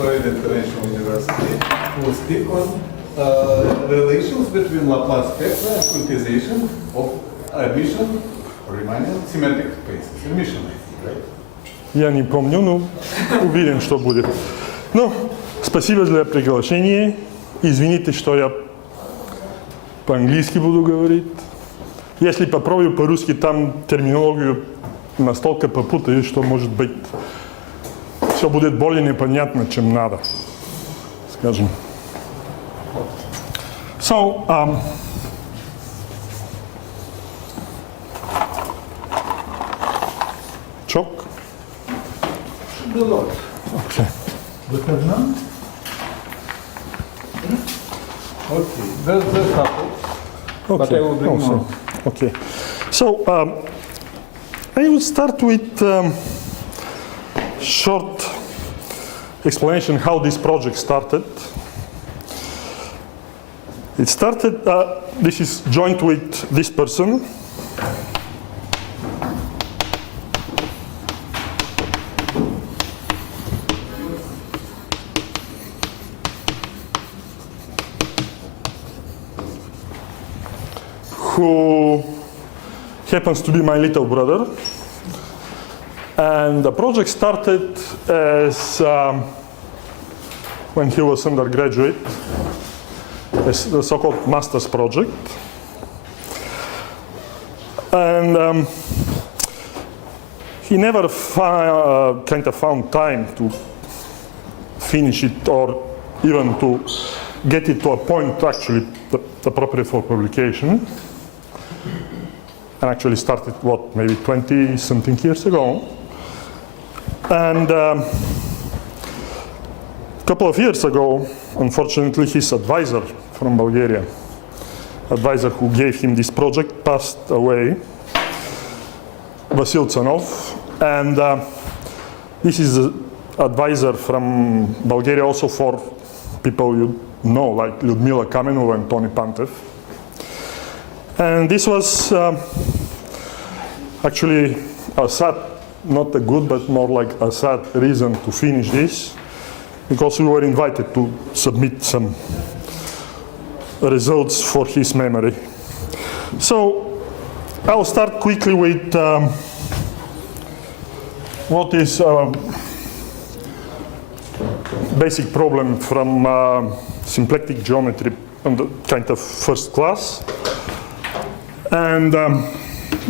International University will speak on relations between Laplace spectra and quantization of emission Riemannian symmetric spaces. Emission, I think, right? Я не помню, но уверен, что будет. Ну, спасибо за приглашение. Извините, что я по-английски буду говорить. Если попробую по-русски, там терминологию настолько попутаю, что, может быть, все будет более непонятно, чем надо, скажем. So, chalk? The lot. Okay. We have none? Okay, there's a couple, but I will bring more. Okay. So, I will start with short explanation how this project started. It started, this is joint with this person. Who happens to be my little brother. And the project started as when he was undergraduate, as the so-called master's project. And he never kind of found time to finish it or even to get it to a point actually appropriate for publication. And actually started, what, maybe 20-something years ago. And a couple of years ago, unfortunately, his advisor from Bulgaria, advisor who gave him this project, passed away, Vasil Tsanov. And this is an advisor from Bulgaria also for people you know, like Lyudmila Kamenova and Tony Pantev. And this was actually a sad, not a good, but more like a sad reason to finish this, because we were invited to submit some results for his memory. So I'll start quickly with what is a basic problem from symplectic geometry on the kind of first class. And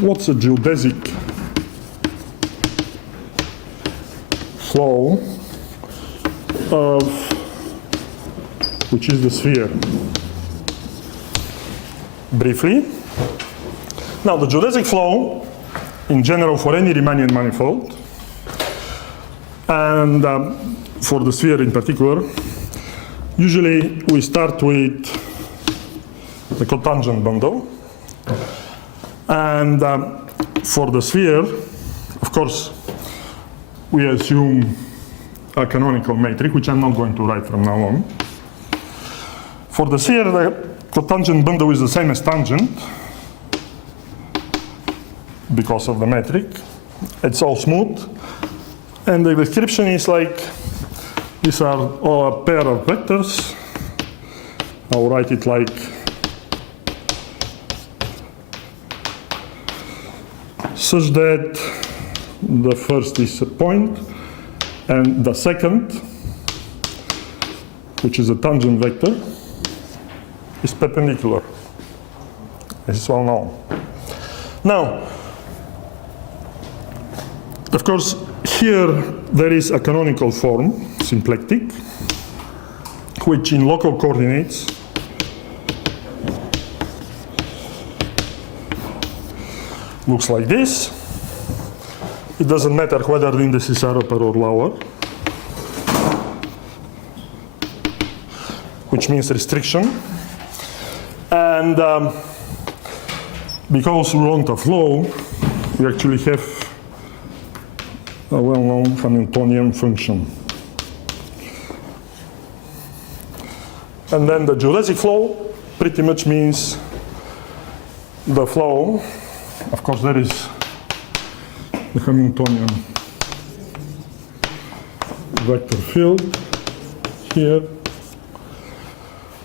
what's a geodesic flow of which is the sphere? Briefly. Now, the geodesic flow, in general, for any Riemannian manifold, and for the sphere in particular, usually we start with the cotangent bundle. And for the sphere, of course, we assume a canonical metric, which I'm not going to write from now on. For the sphere, the cotangent bundle is the same as tangent because of the metric. It's all smooth. And the description is like, these are all a pair of vectors. I'll write it like such that the first is a point, and the second, which is a tangent vector, is perpendicular. This is well known. Now, of course, here there is a canonical form, symplectic, which in local coordinates looks like this. It doesn't matter whether the indices are upper or lower, which means restriction. And because we want a flow, we actually have a well-known Hamiltonian function. And then the geodesic flow pretty much means the flow. Of course, there is the Hamiltonian vector field here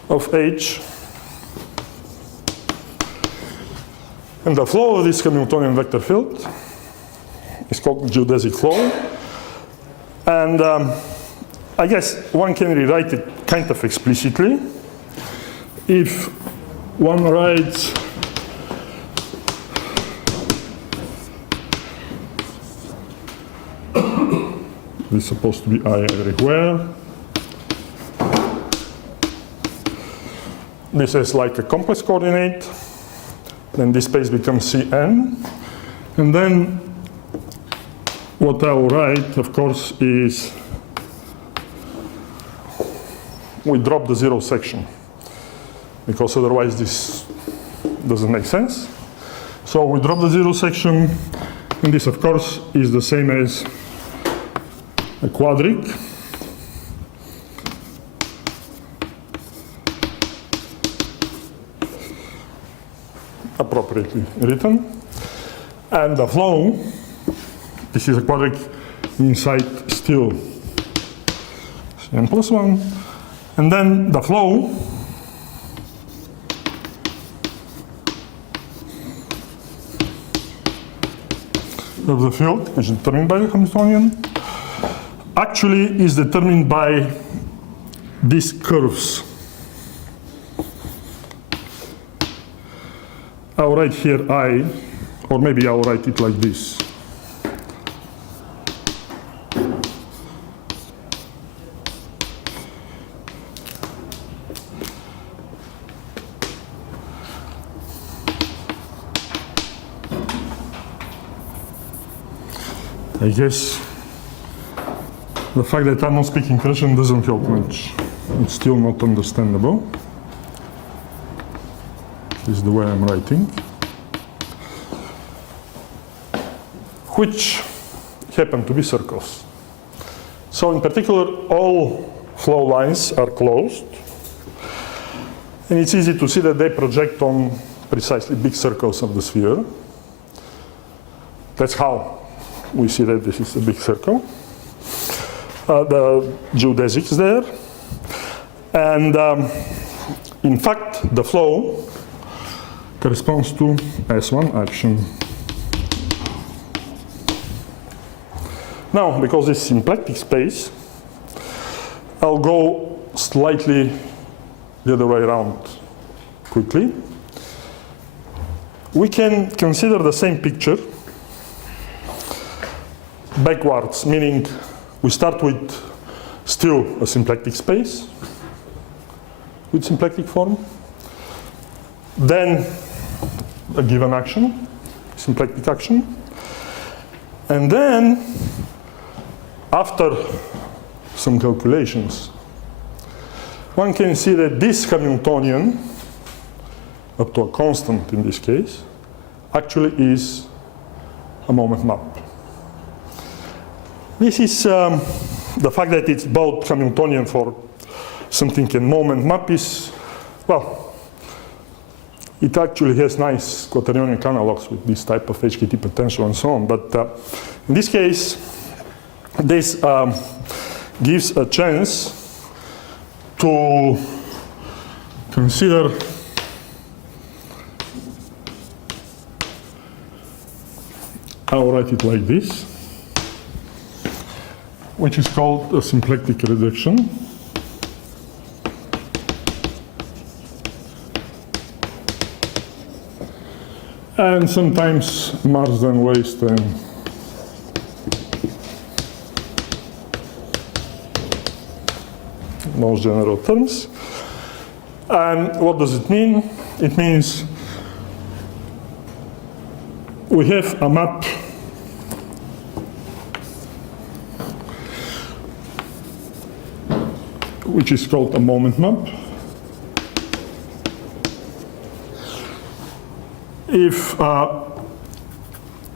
of H. And the flow of this Hamiltonian vector field is called the geodesic flow. And I guess one can rewrite it kind of explicitly. If one writes this is supposed to be I everywhere. This is like a complex coordinate. Then this space becomes Cn. And then what I'll write, of course, is we drop the zero section, because otherwise this doesn't make sense. So we drop the zero section, and this, of course, is the same as a quadric. Appropriately written. And the flow, this is a quadric inside still n+1. And then the flow of the field, which is determined by the Hamiltonian, actually is determined by these curves. I'll write here I, or maybe I'll write it like this. I guess the fact that I'm not speaking Russian doesn't help much. It's still not understandable. This is the way I'm writing. Which happen to be circles. So in particular, all flow lines are closed. And it's easy to see that they project on precisely big circles of the sphere. That's how we see that this is a big circle. The geodesic is there. And in fact, the flow corresponds to S1 action. Now, because this is symplectic space, I'll go slightly the other way around quickly. We can consider the same picture backwards, meaning we start with still a symplectic space with symplectic form, then a given action, symplectic action, and then after some calculations, one can see that this Hamiltonian, up to a constant in this case, actually is a moment map. This is the fact that it's both Hamiltonian for something and moment map is, well, it actually has nice quaternionic analogs with this type of HKT potential and so on. But in this case, this gives a chance to consider I'll write it like this, which is called a symplectic reduction. And sometimes mass than waste and those general terms. And what does it mean? It means we have a map which is called a moment map. If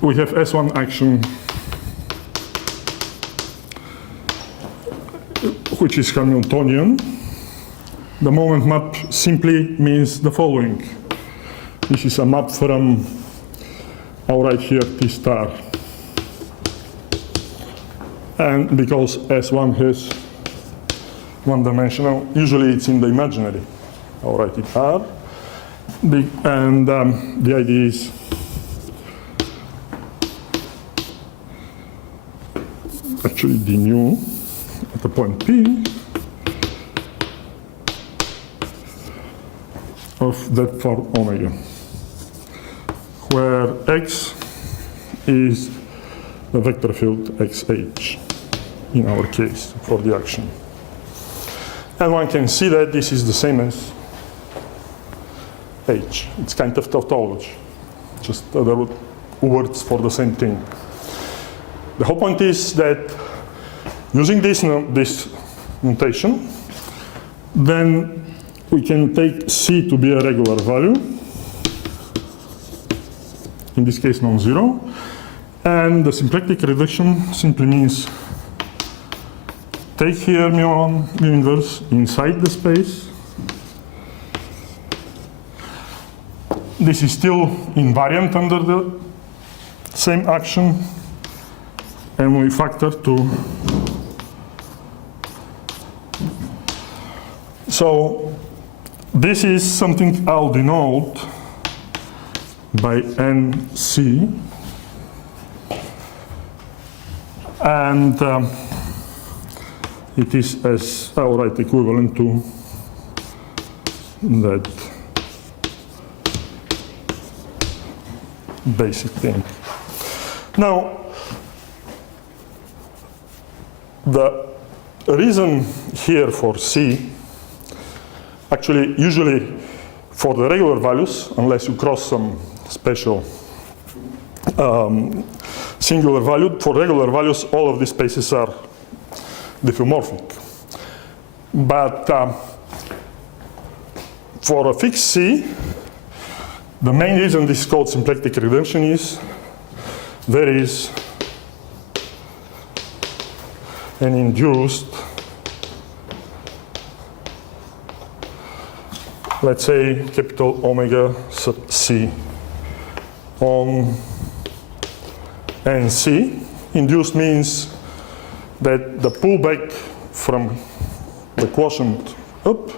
we have S1 action which is Hamiltonian, the moment map simply means the following. This is a map from, I'll write here T star. And because S1 has one-dimensional. Usually it's in the imaginary. I'll write it R. And the idea is actually d nu at the point P of that for omega, where X is the vector field XH in our case for the action. And one can see that this is the same as H. It's kind of tautology, just other words for the same thing. The whole point is that using this notation, then we can take C to be a regular value, in this case non-zero, and the symplectic reduction simply means take here mu inverse inside the space. This is still invariant under the same action, and we factor 2. So this is something I'll denote by NC, and it is as I'll write equivalent to that basic thing. Now, the reason here for C, actually usually for the regular values, unless you cross some special singular value, for regular values all of these spaces are diffeomorphic. But for a fixed C, the main reason this is called symplectic reduction is there is an induced, let's say, capital omega sub C on NC. Induced means that the pullback from the quotient up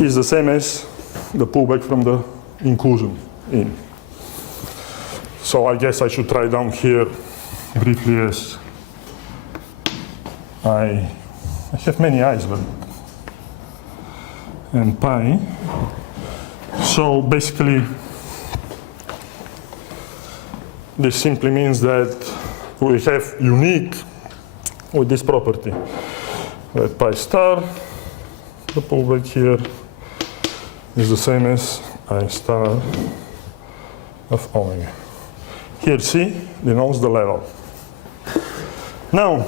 is the same as the pullback from the inclusion in. So I guess I should try down here briefly as I have many eyes, but and pi. So basically this simply means that we have unique with this property that pi star, the pullback here is the same as I star of omega. Here C denotes the level. Now,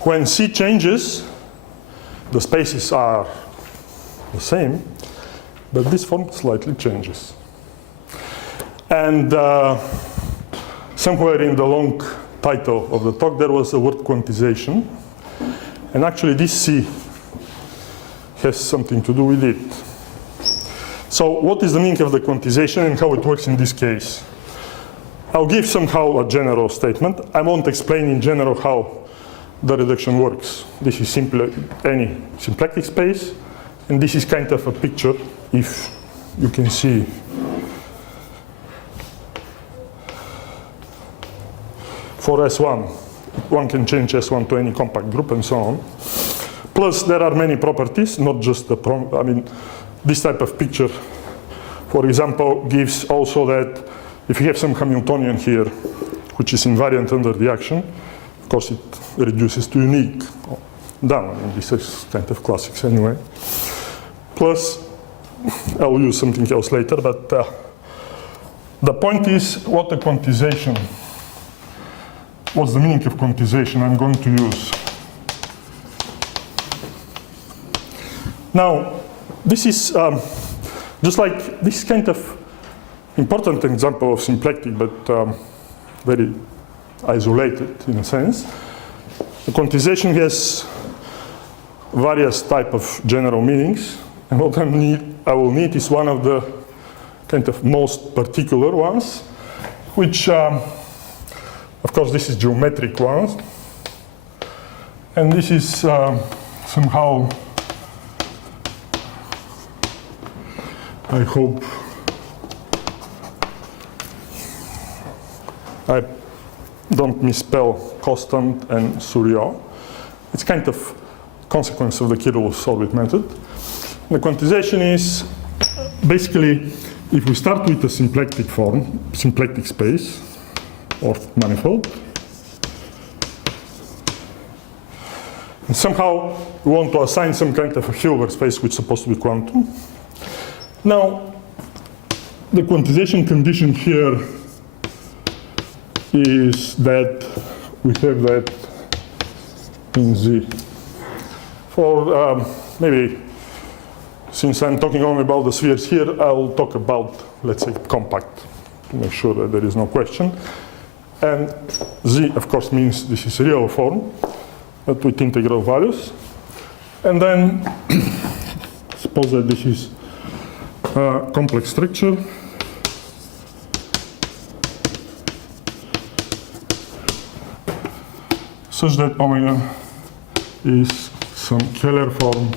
when C changes, the spaces are the same, but this form slightly changes. And somewhere in the long title of the talk there was the word quantization, and actually this C has something to do with it. So what is the meaning of the quantization and how it works in this case? I'll give somehow a general statement. I won't explain in general how the reduction works. This is simply any symplectic space, and this is kind of a picture, if you can see. For S1, one can change S1 to any compact group and so on. Plus, there are many properties, not just the this type of picture, for example, gives also that if you have some Hamiltonian here, which is invariant under the action, of course it reduces to unique down. I mean, this is kind of classics anyway. Plus, I'll use something else later, but the point is what the quantization, what's the meaning of quantization I'm going to use. Now, this is just like this kind of important example of symplectic, but very isolated in a sense. The quantization has various type of general meanings, and what I will need is one of the kind of most particular ones, which, of course, this is geometric ones, and this is somehow, I hope I don't misspell Kostant and Souriau. It's kind of consequence of the Kirillov-Solvit method. The quantization is basically, if we start with a symplectic form, symplectic space, or manifold, and somehow we want to assign some kind of a Hilbert space which is supposed to be quantum. Now, the quantization condition here is that we have that in Z. For maybe, since I'm talking only about the spheres here, I'll talk about, let's say, compact, to make sure that there is no question. And Z, of course, means this is a real form, but with integral values. And then, suppose that this is a complex structure. Such that omega is some Keller form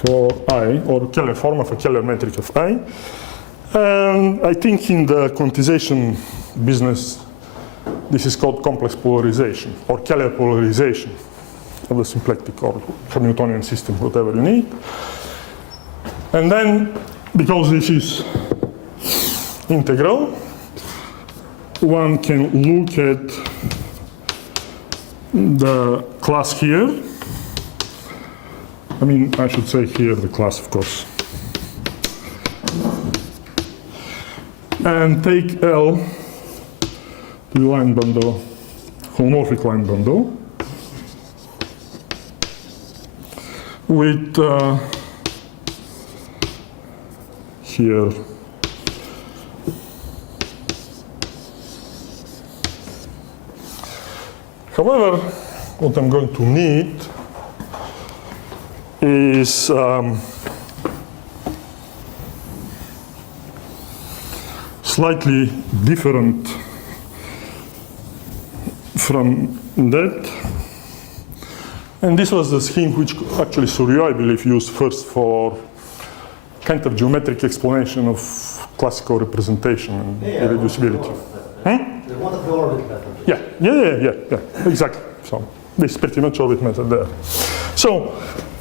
for I, or Keller form of a Keller metric of I. And I think in the quantization business, this is called complex polarization, or Keller polarization of the symplectic or Hamiltonian system, whatever you need. And then, because this is integral, one can look at the class here. I mean, I should say here the class, of course. And take L to the line bundle, holomorphic line bundle, with here however, what I'm going to need is slightly different from that. And this was the scheme which actually Souriau, I believe, used first for kind of geometric explanation of classical representation and irreducibility. They wanted the orbit method. Yeah, exactly. So this is pretty much orbit method there. So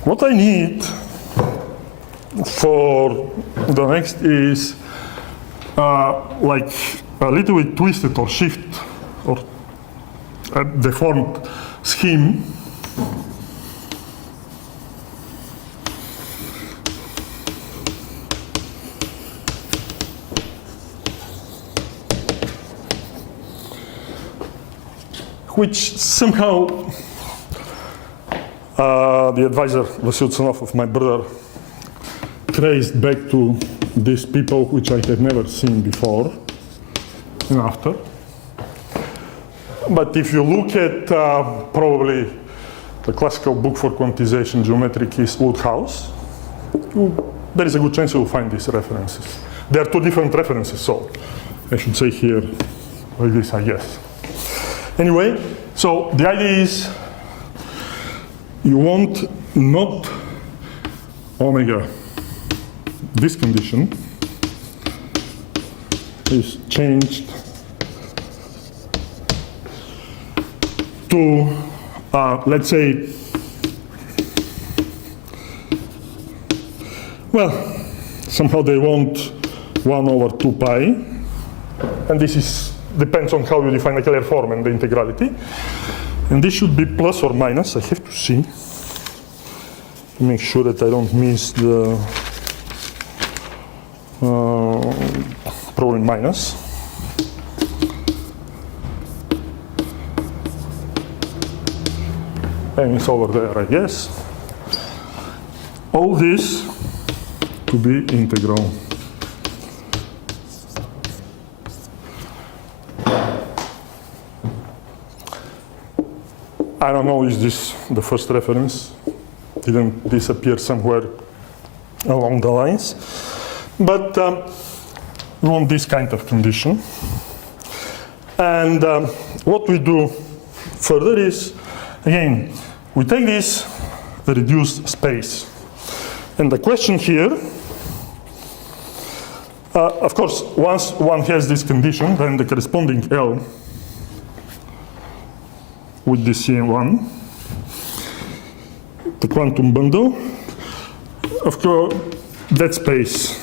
what I need for the next is like a little bit twisted or shift or a deformed scheme which somehow the advisor Vasyl-Tsanov of my brother traced back to these people which I had never seen before and after. But if you look at probably the classical book for quantization geometric is Woodhouse, there is a good chance you will find these references. There are two different references, so I should say here like this, I guess. Anyway, so the idea is you want not omega, this condition is changed to, let's say, well, somehow they want 1 over 2 pi, and this is depends on how you define the Keller form and the integrality. And this should be plus or minus. I have to see to make sure that I don't miss the probably minus. And it's over there, I guess. All this to be integral. I don't know, is this the first reference? Didn't disappear somewhere along the lines? But we want this kind of condition. And what we do further is, again, we take this reduced space. And the question here, of course, once one has this condition, then the corresponding L with this CM1, the quantum bundle, of course, that space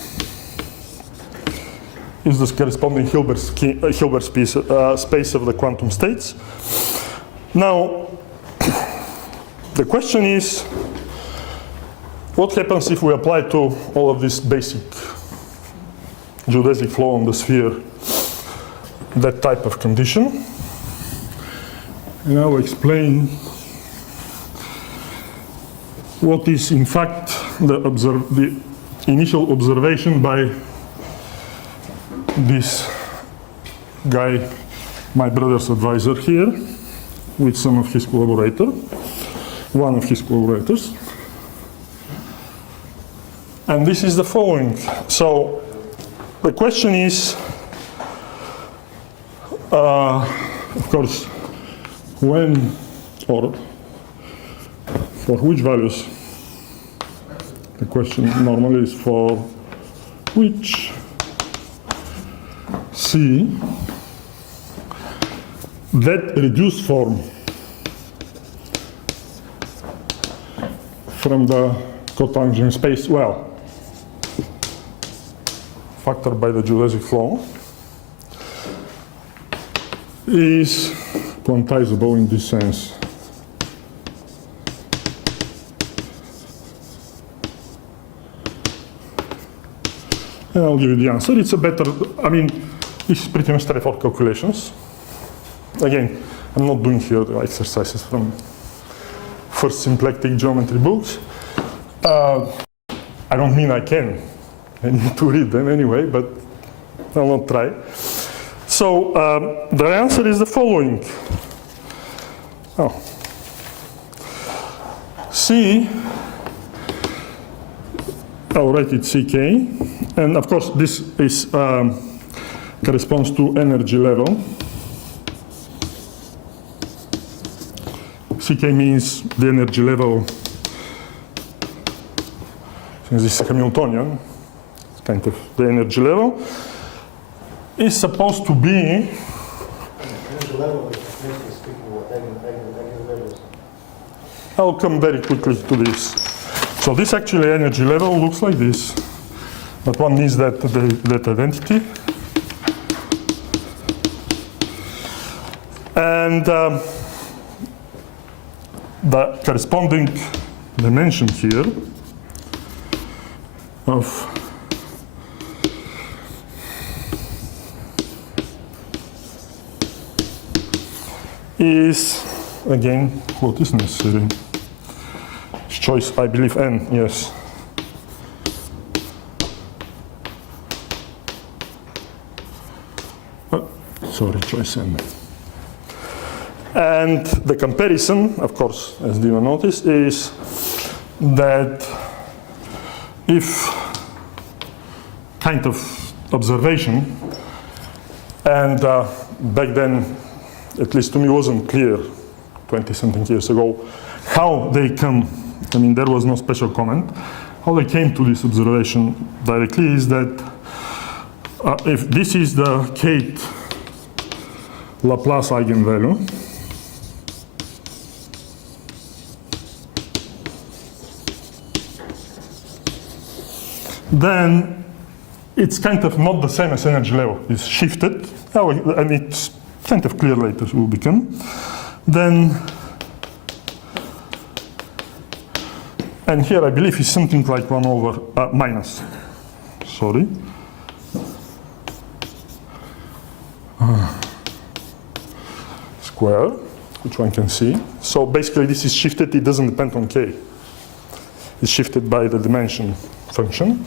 is the corresponding Hilbert space of the quantum states. Now, the question is, what happens if we apply to all of this basic geodesic flow on the sphere that type of condition? And I will explain what is in fact the initial observation by this guy, my brother's advisor here, with some of his collaborators, one of his collaborators. And this is the following. So the question is, of course, when or for which values? The question normally is for which C that reduced form from the cotangent space, well, factored by the geodesic flow, is quantizable in this sense. And I'll give you the answer. It's a better, I mean, it's pretty much straightforward calculations. Again, I'm not doing here the exercises from first symplectic geometry books. I don't mean I can. I need to read them anyway, but I'll not try. So the answer is the following. Oh. C, I'll write it CK, and of course this is corresponds to energy level. CK means the energy level, since this is Hamiltonian, it's kind of the energy level, is supposed to be. Energy level is basically speaking what eigenvalues. I'll come very quickly to this. So this actually energy level looks like this, but one needs that identity. And the corresponding dimension here of is, again, what is necessary? Choice, I believe, n, yes. Sorry, choice n. And the comparison, of course, as Dima noticed, is that if kind of observation, and back then, at least to me, wasn't clear 20-something years ago, how they come, I mean, there was no special comment, how they came to this observation directly is that if this is the kth Laplace eigenvalue, then it's kind of not the same as energy level. It's shifted, and it's kind of clear later will become. Then, and here I believe is something like 1 over minus, sorry. Square, which one can see. So basically this is shifted, it doesn't depend on k. It's shifted by the dimension function.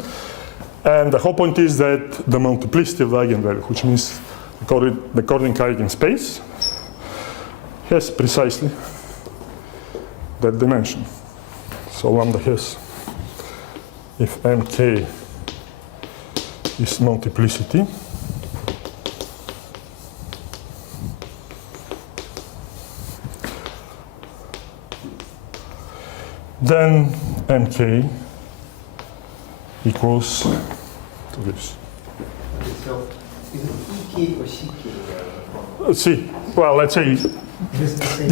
And the whole point is that the multiplicity of the eigenvalue, which means the coordinate eigenspace, has precisely that dimension. So lambda has, if mk is multiplicity, then mk equals to this. So, is it EK or CK? C. Well, let's say, Just the same.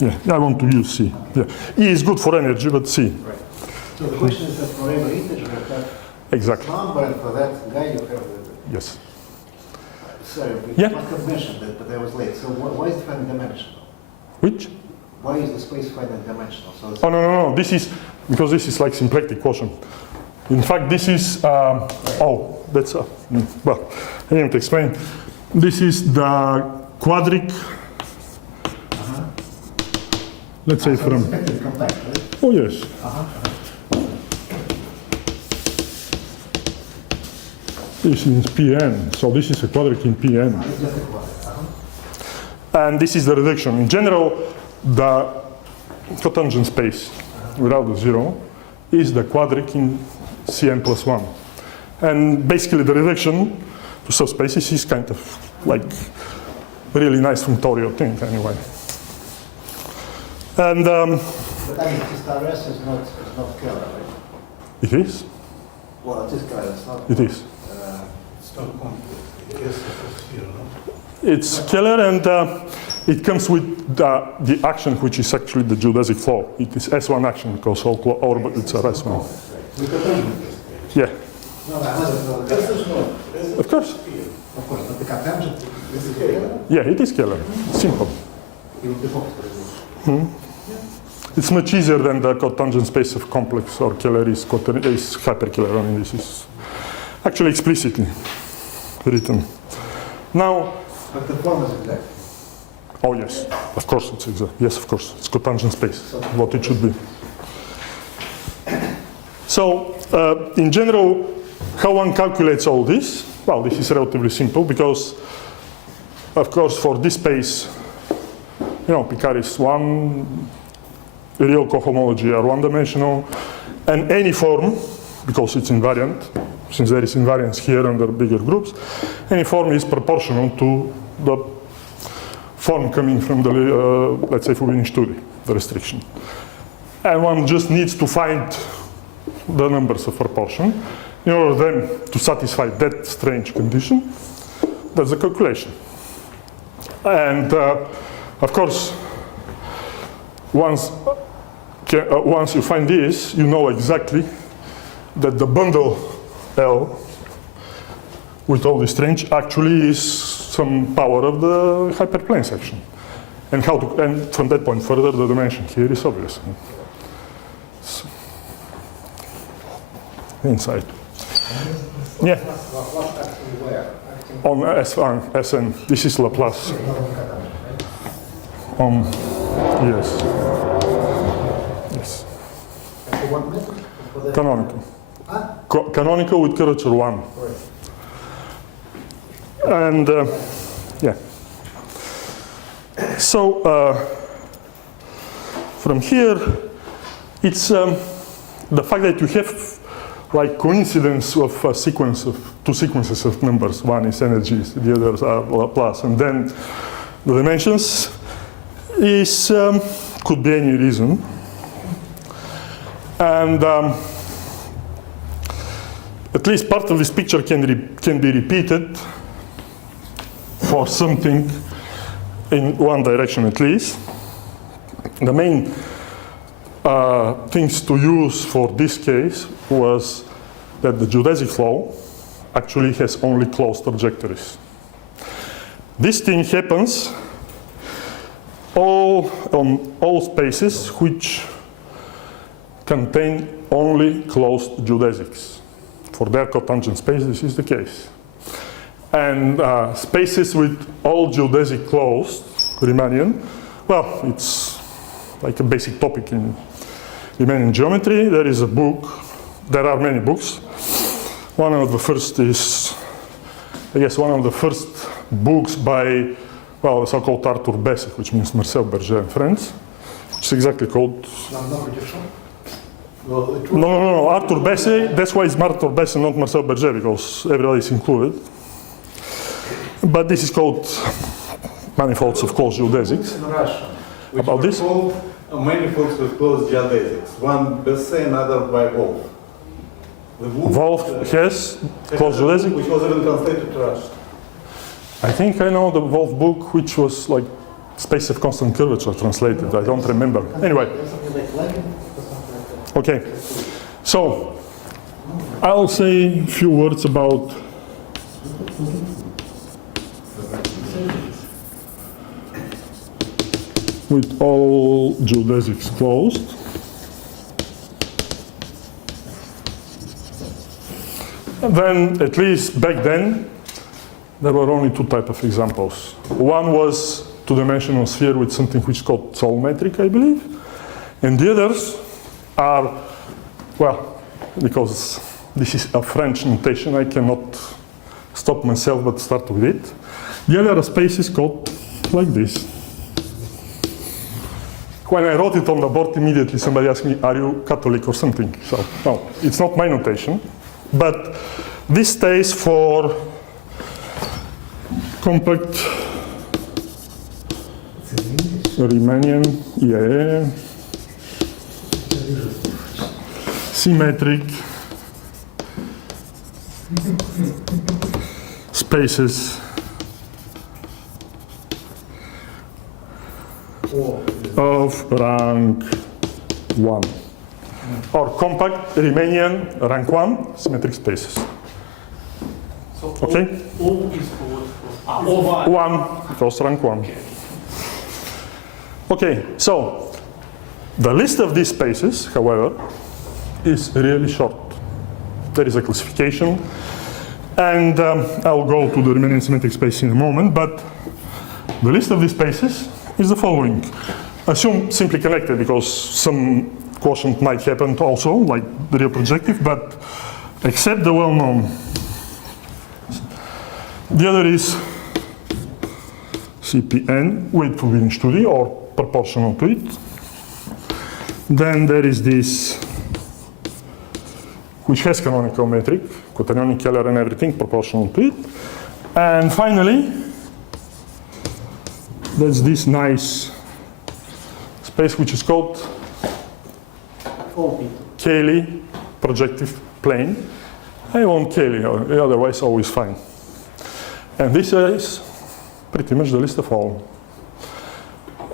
yeah, I want to use C. Yeah. E is good for energy, but C. Right. So the question is that for every integer you have Exactly. number, and for that guy you have the... Yes. Sorry, we Yeah. must have mentioned that, but I was late. So why is it finite dimensional? Which? Why is the space finite dimensional? So it's Oh, no. This is, because this is like symplectic quotient. In fact, this is, that's, well, I need to explain. This is the quadric, let's say so from, it's effectively compact, right? oh yes. This is Pn, so this is a quadric in Pn. It's just a quadrant. And this is the reduction. In general, the cotangent space without the zero is the quadric in Cn plus 1. And basically the reduction to subspaces is kind of like really nice functorial thing anyway. And But I mean, this star S is not scalar, right? it is. Well, it is scalar, it's not. It is. It's not complex. Yes, it's here, no? It's scalar, and it comes with the action, which is actually the geodesic flow. It is S1 action because all orbits are S1. We could think Yeah, no, I wasn't. This is not. This is of course. here. Of course, but the cotangent, this is scalar. Yeah, it is scalar. Simple. It would be possible. It's much easier than the cotangent space of complex or Keller is hyperkeller. I mean, this is actually explicitly written. Now, But the form is exact. oh yes, of course it's exact. Yes, of course, it's cotangent space, what it should be. So, in general, how one calculates all this? Well, this is relatively simple because, of course, for this space, you know, Picard is one, real cohomology are one-dimensional, and any form, because it's invariant, since there is invariance here under bigger groups, any form is proportional to the form coming from the, let's say, Fubini Studi, the restriction. And one just needs to find the numbers of proportion in order then to satisfy that strange condition. That's the calculation. And of course, once you find this, you know exactly that the bundle L with all this range actually is some power of the hyperplane section. And and from that point further, the dimension here is obvious. So, inside. Yeah. Laplace acting where? Acting On S1, Sn. This is Laplace. Yes. Yes. for what method? For the Canonical. Ah, Canonical with curvature 1. right. And yeah. So from here, it's the fact that you have like coincidence of a sequence of two sequences of numbers. One is energies, the others are Laplace, and then the dimensions is could be any reason. And at least part of this picture can be repeated for something in one direction at least. The main things to use for this case was that the geodesic flow actually has only closed trajectories. This thing happens on all spaces which contain only closed geodesics. For their cotangent space, this is the case. And spaces with all geodesic closed, Riemannian, well, it's like a basic topic in Riemannian geometry. There is a book, there are many books. One of the first is, I guess, one of the first books by, well, the so-called Arthur Bessek, which means Marcel Berger and friends. It's exactly called. No prediction. Well, it No, Arthur Bessek, that's why it's Arthur Bessek, not Marcel Berger, because everybody is included. But this is called Manifolds of Closed Geodesics. in Russian, which About were this? called manifolds with closed geodesics. One Bessay, another by Wolf. The Wolf has closed geodesic. Which was even translated to Russian. I think I know the Wolf book, which was like space of constant curvature translated. I don't remember. Anyway. Okay. So I'll say a few words about with all geodesics closed. And then, at least back then, there were only two types of examples. One was two-dimensional sphere with something which is called symmetric, I believe. And the others are, well, because this is a French notation, I cannot stop myself but start with it. The other space is called like this. When I wrote it on the board, immediately somebody asked me, are you Catholic or something? So, no, it's not my notation. But this stays for compact Riemannian, yeah, symmetric spaces of rank 1. Or compact Riemannian rank 1 symmetric spaces. So Okay? O is for 1, because rank 1. Okay, so the list of these spaces, however, is really short. There is a classification, and I'll go to the Riemannian symmetric space in a moment, but the list of these spaces is the following. Assume simply connected, because some quotient might happen also, like the real projective, but except the well-known. The other is CPN with forbidden study or proportional to it. Then there is this, which has canonical metric, quaternion, Keller, and everything proportional to it. And finally, there's this nice space which is called Cayley projective plane. I want Cayley, otherwise always fine. And this is pretty much the list of all.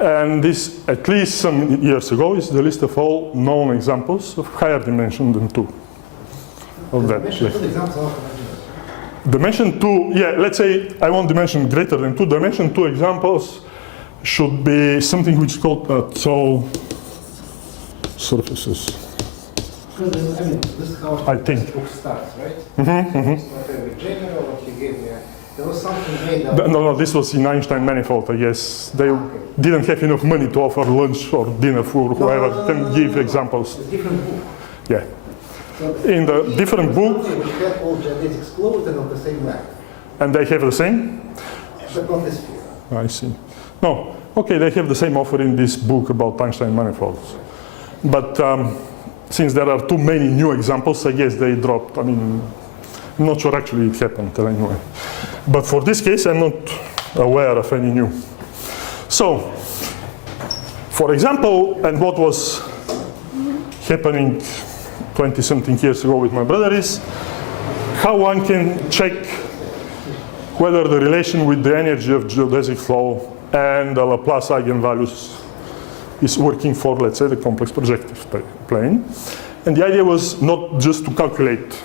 And this, at least some years ago, is the list of all known examples of higher dimension than 2. Of that. Dimension 2, yeah, let's say I want dimension greater than 2. Dimension 2 examples should be something which is called Zoll surfaces. Because, I mean, this is how I think. this book starts, right? Mm-hmm, mm-hmm. It's not very general what you gave me. There was something made of. No, this was in Einstein manifold, I guess. They didn't have enough money to offer lunch or dinner for whoever can give examples. It's a different book. Yeah. So In the different book, which had all geodesics closed and on the same line. and they have the same? But on the sphere. I see. No, okay, they have the same offer in this book about Einstein manifolds. But since there are too many new examples, I guess they dropped. I mean, I'm not sure actually it happened anyway. But for this case, I'm not aware of any new. So, for example, and what was happening 20-something years ago with my brother is how one can check whether the relation with the energy of geodesic flow and the Laplace eigenvalues is working for, let's say, the complex projective plane. And the idea was not just to calculate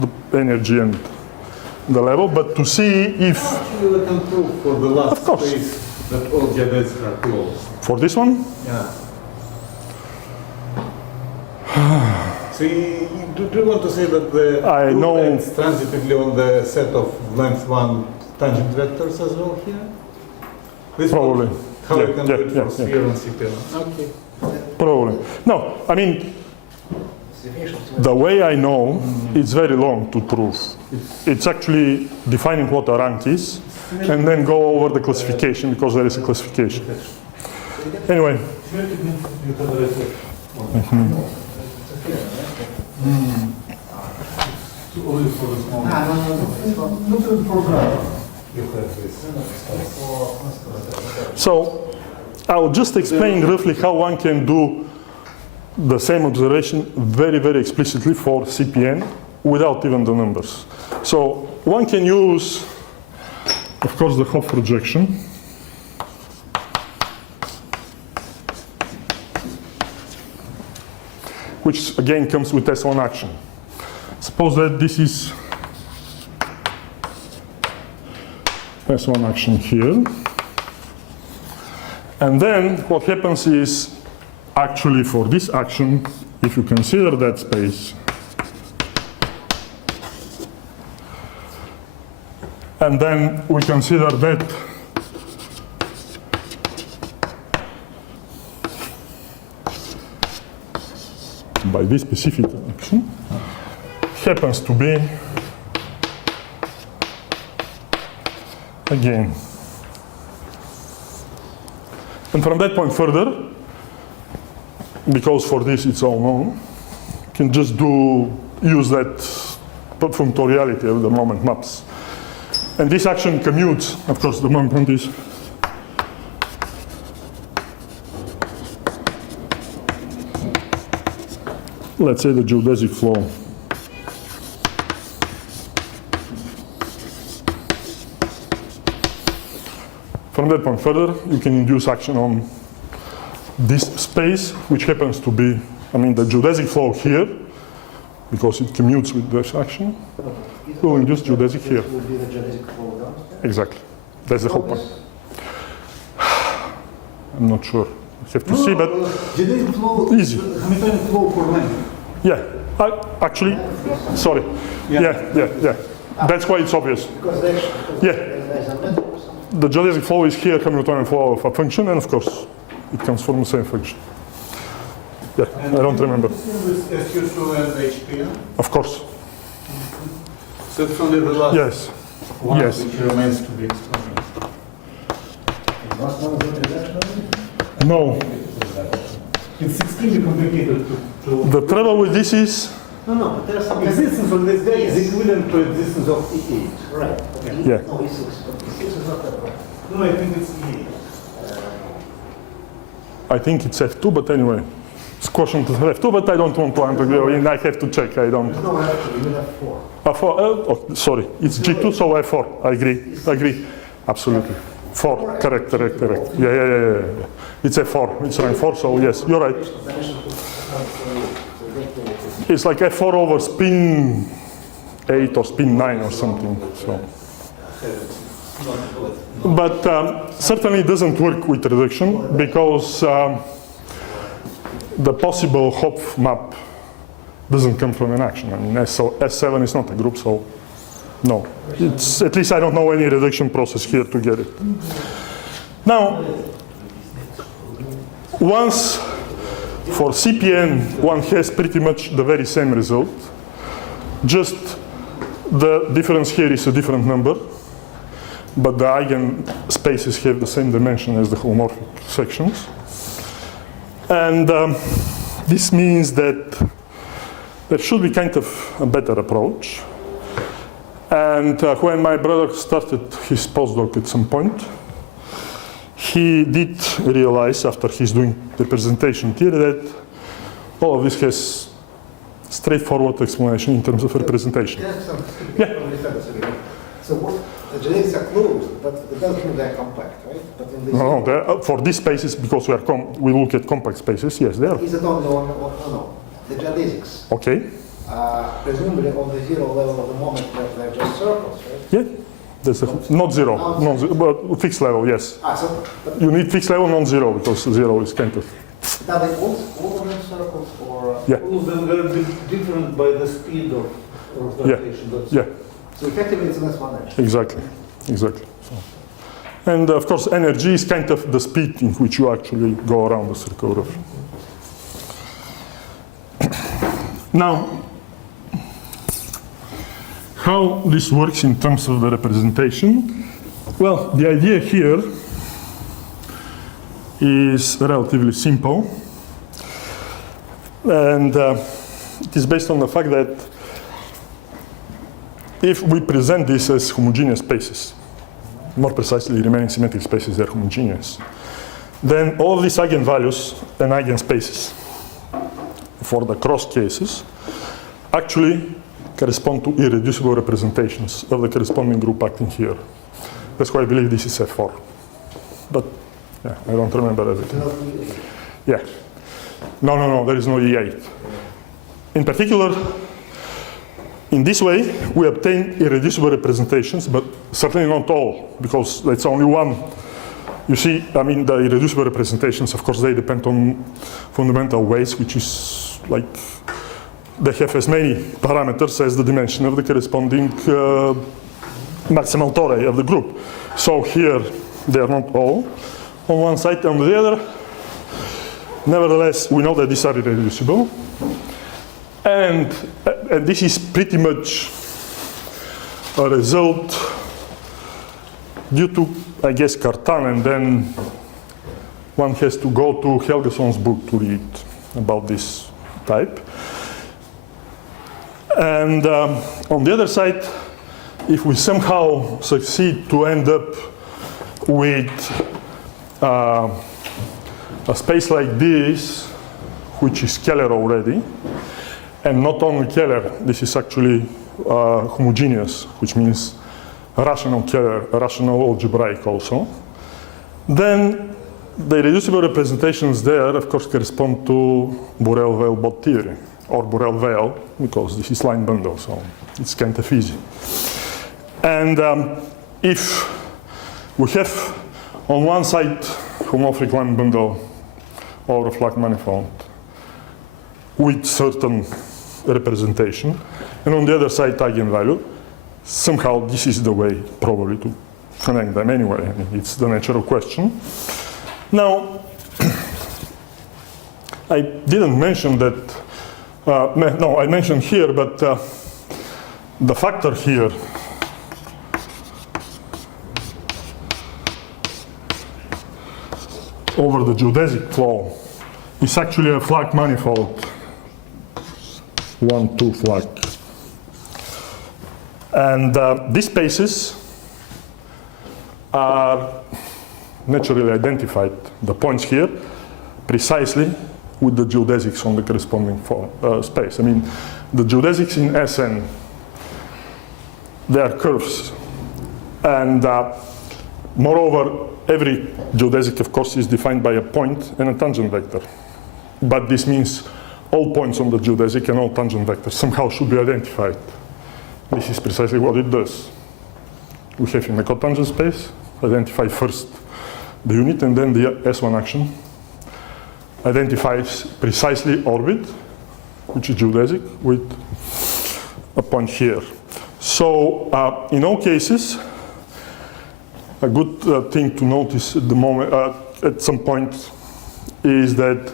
the energy and the level, but to see if... Actually, we can prove for the last Of course. space that all geodesics are closed. For this one? Yeah. So do you want to say that the I group know- ends transitively on the set of length 1 tangent vectors as well here? This Probably. one, how Yeah, you can yeah, do it yeah, for sphere and CPL. Okay. Probably. No, I mean, the way I know, it's very long to prove. It's actually defining what a rank is, and then go over the classification, because there is a classification. Anyway. Only for the small. No. You have this. So, I'll just explain roughly how one can do the same observation very, very explicitly for CPN without even the numbers. So one can use, of course, the Hopf projection. Which again comes with S1 action. Suppose that this is S1 action here. And then what happens is, actually for this action, if you consider that space, and then we consider that by this specific action, happens to be, again, and from that point further, because for this it's all known, you can just use that functoriality of the moment maps. And this action commutes, of course, the moment is let's say the geodesic flow. From that point further, you can induce action on this space, which happens to be, the geodesic flow here, because it commutes with this action, will induce geodesic here. Will be the geodesic flow downstairs? Exactly. That's the whole point. I'm not sure. I have to see, but Geodesic flow, easy. Hamiltonian flow for length. Yeah. Actually, sorry. Yeah. That's why it's obvious. Because there's a method or something. The geodesic flow is here, Hamiltonian flow of a function, and of course, it comes from the same function. Yeah, I don't remember. With SU2 and HPN? Of course. So it's only the last Yes. one Yes. which remains to be explained. Last one is the No. It's extremely complicated to The trouble with this is, No, but there's some existence of this guy is equivalent to existence of E8. Right. Yeah. No, E6. But E6 is not that right. No, I think it's E8. I think it's F2, but anyway, it's quotient of F2, but I don't want to enter in. I have to check. I don't. No, actually, you have 4. F4. Sorry, it's G2, so F4. I agree. Absolutely. 4. Correct. Yeah. It's F4. It's rank 4. So yes, you're right. It's like F4 over spin 8 or spin 9 or something. So. But certainly it doesn't work with reduction because the possible Hopf map doesn't come from an action. S7 is not a group, so no. It's, at least I don't know any reduction process here to get it. Now, once for CPN one has pretty much the very same result, just the difference here is a different number. But the eigenspaces have the same dimension as the holomorphic sections. And this means that there should be kind of a better approach. And when my brother started his postdoc at some point, he did realize, after he's doing the presentation here, that all of this has straightforward explanation in terms of representation. Yeah. So what, the geodesics are closed, but it doesn't mean they're compact, right? But in this No, for these spaces, because we look at compact spaces, yes, they are. Is it only no. The geodesics, Okay. presumably on the 0 level of the moment they're just circles, right? Yeah, that's not zero, but fixed level, yes. So but You need fixed level, non-zero, because zero is kind of. are they all of them circles or? Yeah. All of them are different by the speed of rotation. That's Yeah, So effectively it's an S1 edge. exactly. So. And of course, energy is kind of the speed in which you actually go around the circle roughly. Now, how this works in terms of the representation? Well, the idea here is relatively simple. And it is based on the fact that if we present this as homogeneous spaces, more precisely Riemannian symmetric spaces, they're homogeneous, then all these eigenvalues and eigenspaces for the cross cases actually correspond to irreducible representations of the corresponding group acting here. That's why I believe this is F4. But yeah, I don't remember everything. Yeah. No, there is no E8. In particular, in this way, we obtain irreducible representations, but certainly not all, because it's only one. You see, I mean, the irreducible representations, of course, they depend on fundamental weights, which is like, they have as many parameters as the dimension of the corresponding maximal tori of the group. So here, they are not all on one side. On the other, nevertheless, we know that these are irreducible. And this is pretty much a result due to, I guess, Cartan, and then one has to go to Helgeson's book to read about this type. And on the other side, if we somehow succeed to end up with a space like this, which is scalar already, and not only scalar, this is actually homogeneous, which means rational scalar, rational algebraic also, then the irreducible representations there, of course, correspond to Borel-Veil-Bott theory, or Borel-Veil, because this is line bundle, so it's kind of easy. And if we have on one side homomorphic line bundle or a flat manifold with certain representation, and on the other side eigenvalue, somehow this is the way probably to connect them anyway. I mean, it's the natural question. Now, I didn't mention that, no, I mentioned here, but the factor here over the geodesic flow is actually a Flach manifold, 1, 2 Flach. And these spaces are naturally identified, the points here, precisely with the geodesics on the corresponding space. I mean, the geodesics in Sn, they are curves. And moreover, every geodesic, of course, is defined by a point and a tangent vector. But this means all points on the geodesic and all tangent vectors somehow should be identified. This is precisely what it does. We have in the cotangent space, identify first the unit and then the S1 action. Identifies precisely orbit, which is geodesic, with a point here. So in all cases, a good thing to notice at the moment, at some point, is that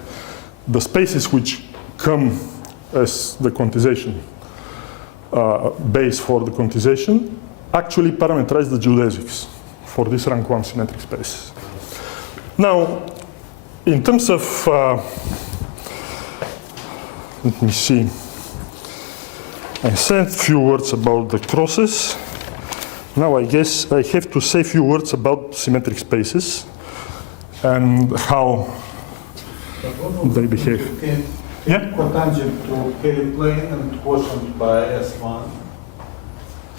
the spaces which come as the quantization base for the quantization actually parameterize the geodesics for this rank 1 symmetric space. Now, in terms of, let me see, I said a few words about the crosses. Now I guess I have to say a few words about symmetric spaces and how they behave. Yeah? Cotangent to Kelly plane and quotient by S1.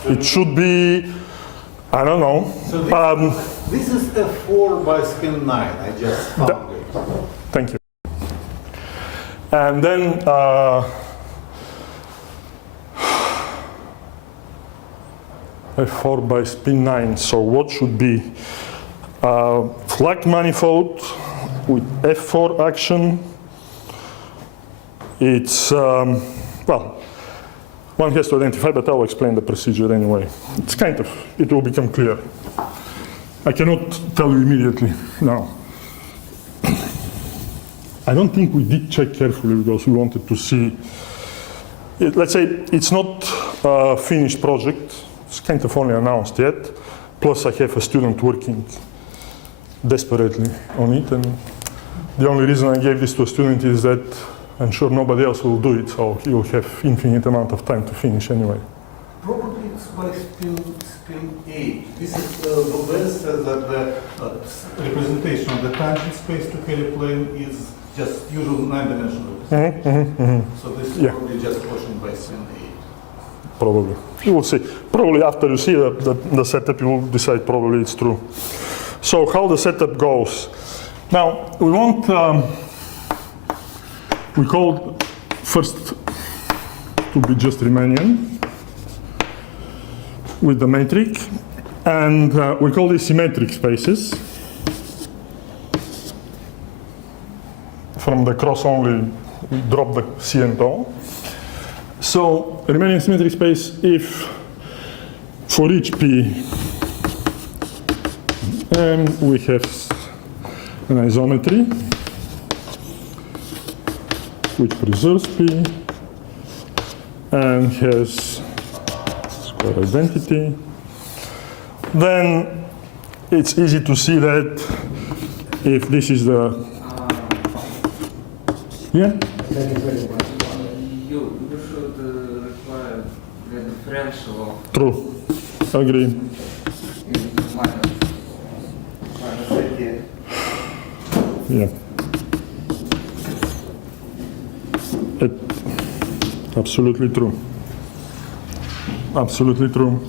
It should be, I don't know. So this is F4 by skin 9. I just found it. Thank you. And then F4 by spin 9. So what should be Flach manifold with F4 action? It's, well, one has to identify, but I'll explain the procedure anyway. It's kind of, it will become clear. I cannot tell you immediately now. I don't think we did check carefully because we wanted to see. Let's say it's not a finished project. It's kind of only announced yet. Plus I have a student working desperately on it. And the only reason I gave this to a student is that I'm sure nobody else will do it. So he will have infinite amount of time to finish anyway. Probably it's by spin 8. This is Bobel says that the representation of the tangent space to Kerry plane is just usual 9-dimensional representation. So this is probably just quotient by spin 8. Probably. You will see. Probably after you see the setup, you will decide probably it's true. So how the setup goes. Now, we want, we call first to be just Riemannian with the metric, and we call these symmetric spaces. From the cross only, we drop the C and O. So Riemannian symmetric space if for each P and we have an isometry which preserves P and has square identity, then it's easy to see that if this is the You should require the differential of true. Agree. minus Yeah. Absolutely true. Absolutely true.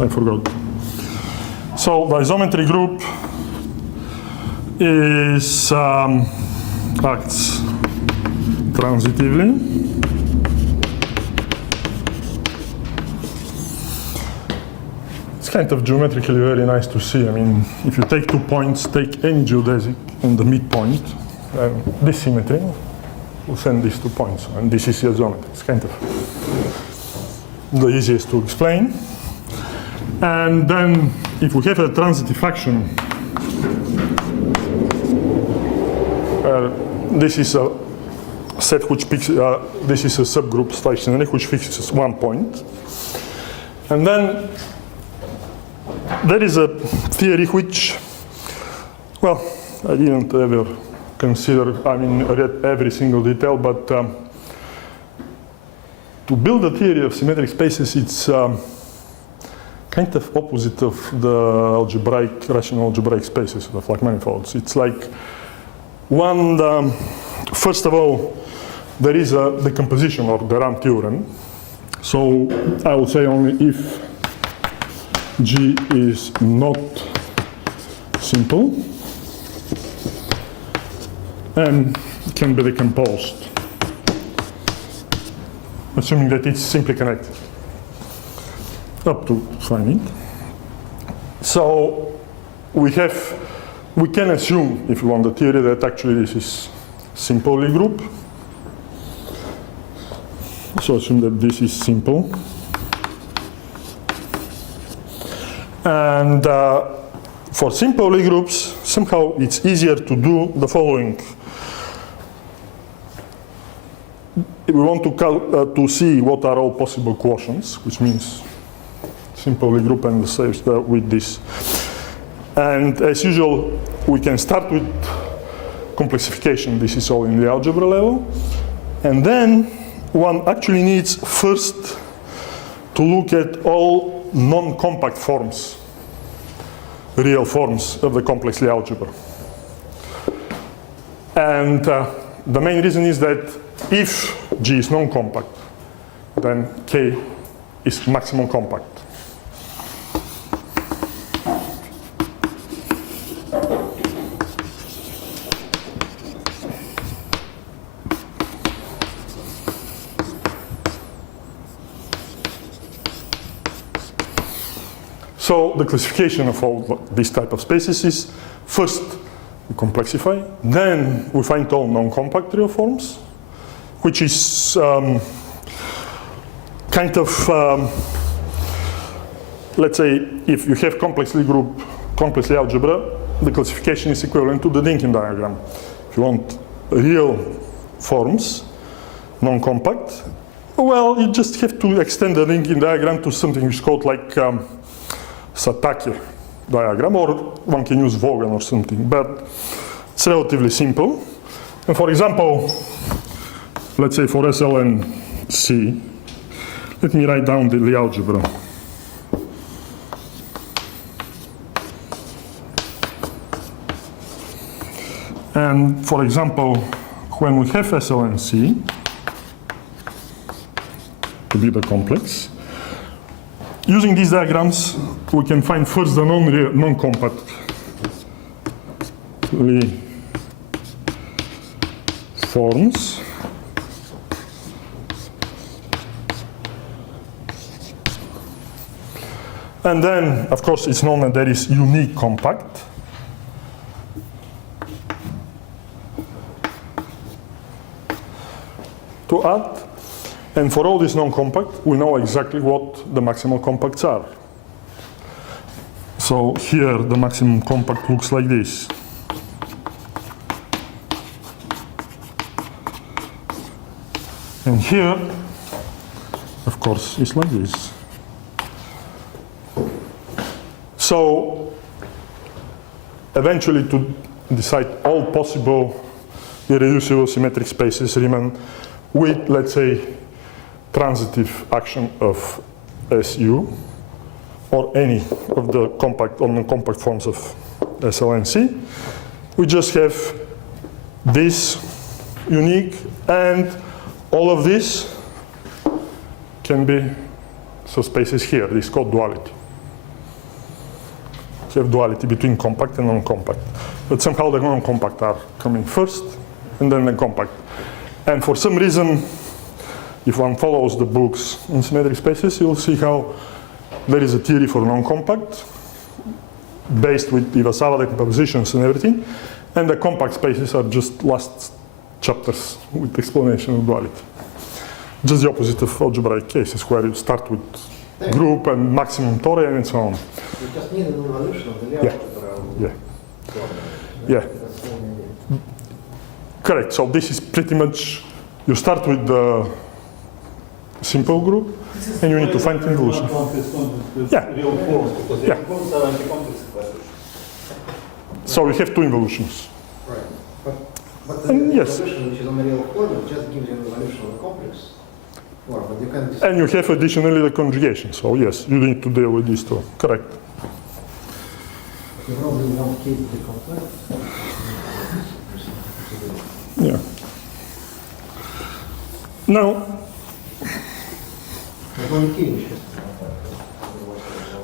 I forgot. So the isometry group is acts transitively. It's kind of geometrically very nice to see. I mean, if you take 2 points, take any geodesic and the midpoint, this symmetry will send these 2 points, and this is the isometry. It's kind of the easiest to explain. And then, if we have a transitive function, this is a set which picks, this is a subgroup stationary which fixes 1 point. And then there is a theory which, well, I didn't ever consider, read every single detail, but to build a theory of symmetric spaces, it's kind of opposite of the rational algebraic spaces, the Flach manifolds. It's like first of all, there is a decomposition of the Ram theorem. So I would say only if G is not simple and can be decomposed, assuming that it's simply connected up to finite. So we can assume, if you want the theory, that actually this is simple Lie group. So assume that this is simple. And for simple Lie groups, somehow it's easier to do the following. If we want to see what are all possible quotients, which means simple Lie group and with this. And as usual, we can start with complexification. This is all in the algebra level. And then one actually needs first to look at all non-compact forms, real forms of the complex Lie algebra. And the main reason is that if G is non-compact, then K is maximum compact. So the classification of all these type of spaces is first we complexify, then we find all non-compact real forms, which is kind of, let's say, if you have complex Lie group, complex Lie algebra, the classification is equivalent to the Dynkin diagram. If you want real forms, non-compact, well, you just have to extend the Dynkin diagram to something which is called like Satake diagram, or one can use Vaughan or something, but it's relatively simple. And for example, let's say for SL and C, let me write down the Lie algebra. And for example, when we have SLNC, to be the complex, using these diagrams, we can find first the non-compact forms. And then, of course, it's known that there is unique compact. To add, and for all this non-compact, we know exactly what the maximal compacts are. So here, the maximum compact looks like this. And here, of course, it's like this. So eventually, to decide all possible irreducible symmetric spaces, Riemann, with, let's say, transitive action of SU, or any of the compact or non-compact forms of SLNC, we just have this unique, and all of this can be, so spaces here, this is called duality. So you have duality between compact and non-compact. But somehow the non-compact are coming first, and then the compact. And for some reason, if one follows the books in symmetric spaces, you'll see how there is a theory for non-compact, based with Iwasawa decompositions and everything, and the compact spaces are just last chapters with explanation of duality. Just the opposite of algebraic cases, where you start with group and maximum torian and so on. You just need an evolution of the algebra. Yeah. Correct. So this is pretty much, you start with the simple group, and you need to find involution. Yeah. Yeah. So we have two involutions. Right. But the yes. evolution, which is on the real form, just gives you an evolution of the complex form. But you can And you have additionally the conjugation. So yes, you need to deal with these two. Correct. you probably won't keep the complex. Yeah. Now,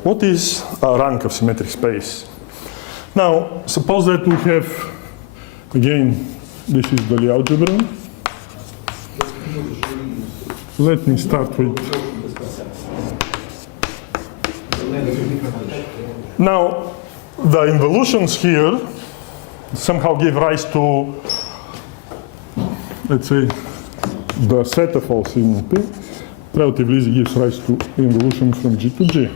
what is a rank of symmetric space? Now, suppose that we have, again, this is the Lie algebra. Let me start with. Now, the involutions here somehow give rise to, let's say, the set of all sigma p relatively easy gives rise to involution from G to G.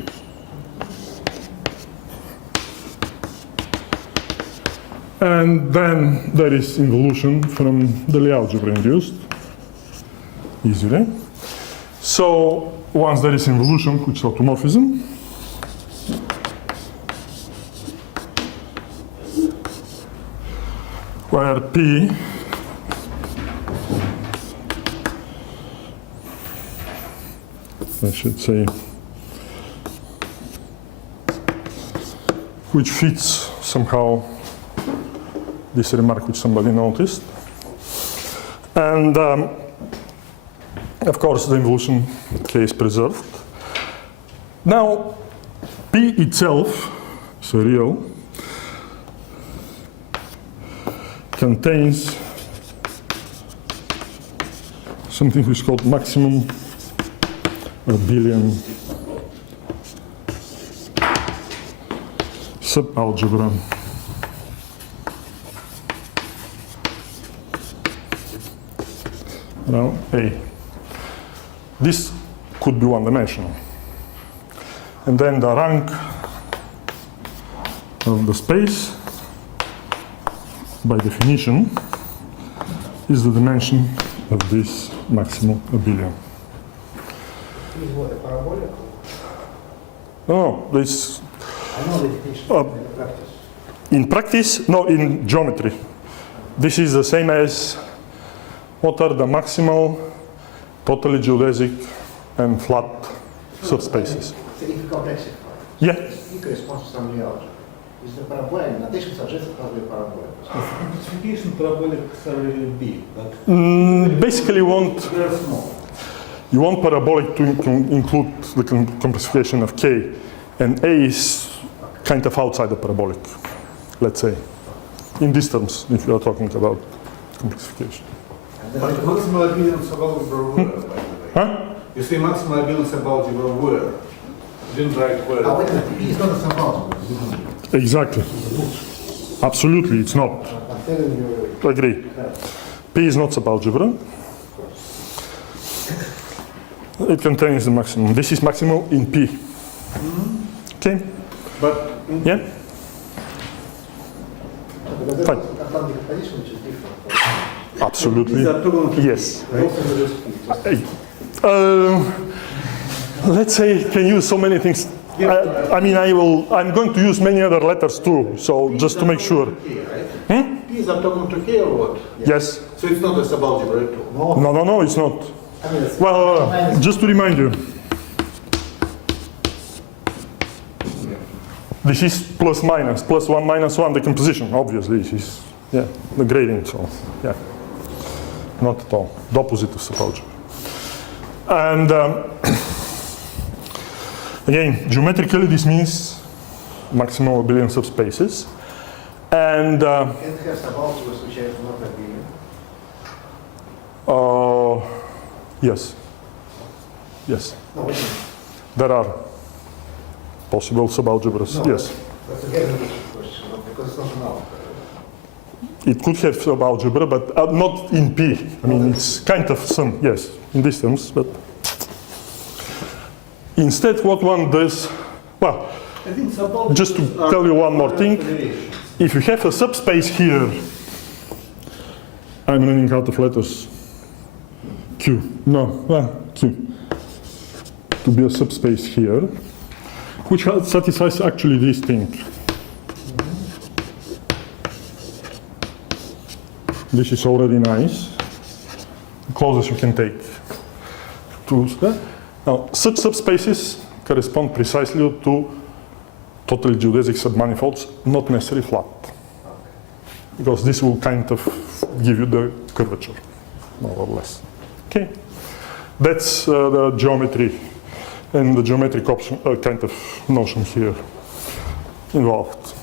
And then there is involution from the Lie algebra induced, easily. So once there is involution, which is automorphism, where P I should say, which fits somehow this remark which somebody noticed. And of course the involution case preserved. Now P itself, so real, contains something which is called maximum abelian subalgebra. Now A. This could be one-dimensional. And then the rank of the space, by definition, is the dimension of this maximal abelian. Is what, a parabolic? No, this. I know the definition in practice. In practice, no, in geometry. This is the same as what are the maximal, totally geodesic, and flat subspaces. So if you complexify, Yeah. it corresponds to some Lie algebra. Is the parabolic notation suggests probably parabolic. Simplification parabolics are really big, but Basically, they're small. you want parabolic to include the complexification of k, and a is kind of outside the parabolic, let's say, in this terms, if you are talking about complexification. But maximal abundance of algebra where, by the way? Huh? You say maximal abundance of algebra where? You didn't write where. Wait a minute, P is not a subalgebra. Exactly. Absolutely, it's not. I'm telling you. Agree. P is not subalgebra. It contains the maximum. This is maximal in P. Okay? But Yeah? Because there's Fine. also Atlantic composition which is different. Absolutely. these are two Yes. Also there is P. Let's say can use so many things. I'm going to use many other letters too, so just to make sure. K, right? P is orthogonal to K or what? Yes. So it's not a subalgebra at all. No, it's not. I mean, it's Well, just to remind you, this is plus minus, plus 1 minus 1 decomposition, obviously. This is, the gradient, so, not at all. The opposite of subalgebra. And again, geometrically, this means maximum abelian subspaces. And can't have subalgebras which are not abelian. yes. Yes, No, wait a minute. there are possible subalgebras, No, yes. That's again a different question, because it's not an algebra. It could have subalgebra, but not in P. I mean, it's kind of some, yes, in these terms, but instead what one does, well, I think subalgebras just to are tell you one more thing, variations. if you have a subspace here, I'm running out of letters, Q, Q, to be a subspace here, which satisfies actually this thing. This is already nice, the closest you can take to that. Now, such subspaces correspond precisely to totally geodesic submanifolds, not necessarily flat. Because this will kind of give you the curvature, more or less. Okay, that's the geometry and the geometric option, kind of notion here involved.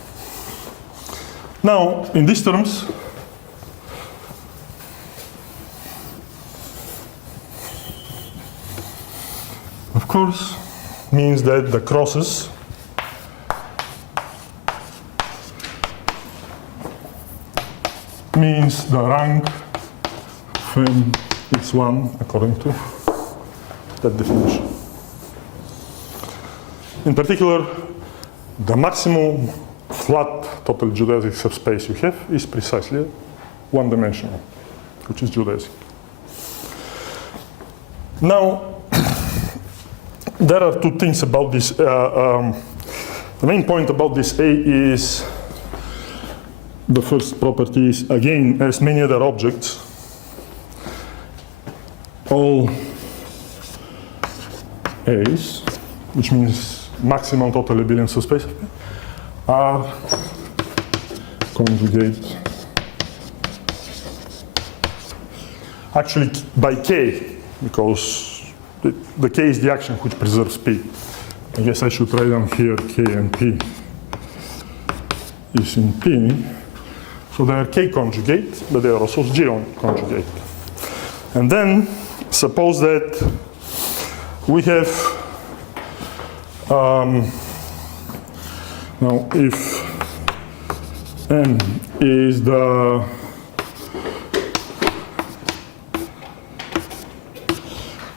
Now, in these terms, of course, means that the crosses means the rank from is 1 according to that definition. In particular, the maximum flat total geodesic subspace you have is precisely one-dimensional, which is geodesic. Now, there are two things about this. The main point about this A is the first property is, again, as many other objects, all A's, which means maximum total abelian subspace, are conjugate actually by K, because the K is the action which preserves P. I guess I should write down here K and P is in P. So they are K conjugate, but they are also G conjugate. And then suppose that we have, now if M is the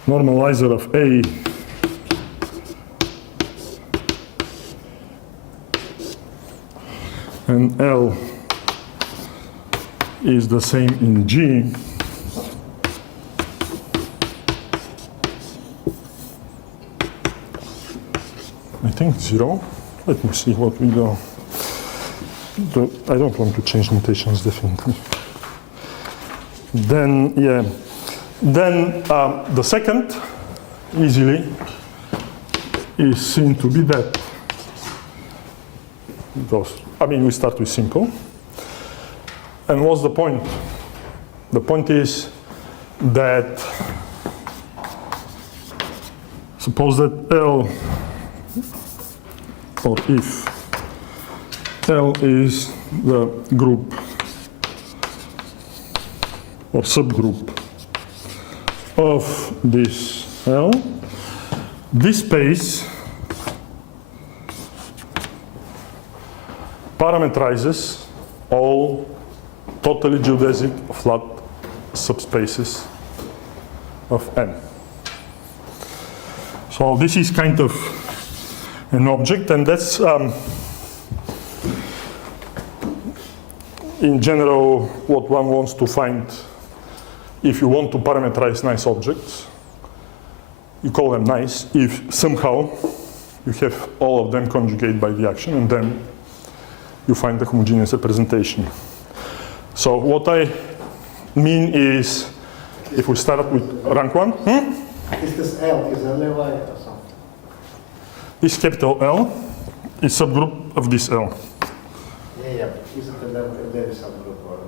normalizer of A and L is the same in G, I think 0. Let me see what we do. I don't want to change notations definitely. Then, then the second easily is seen to be that. because, I mean, we start with simple. And what's the point? The point is that suppose that L, or if L is the group or subgroup of this L, this space parameterizes all totally geodesic flat subspaces of N. So this is kind of an object, and that's in general what one wants to find if you want to parameterize nice objects. You call them nice if somehow you have all of them conjugate by the action, and then you find the homogeneous representation. So what I mean is, if we start with rank 1, Is this L is a Levi or something? this capital L is subgroup of this L. Yeah, but is it a Levi subgroup or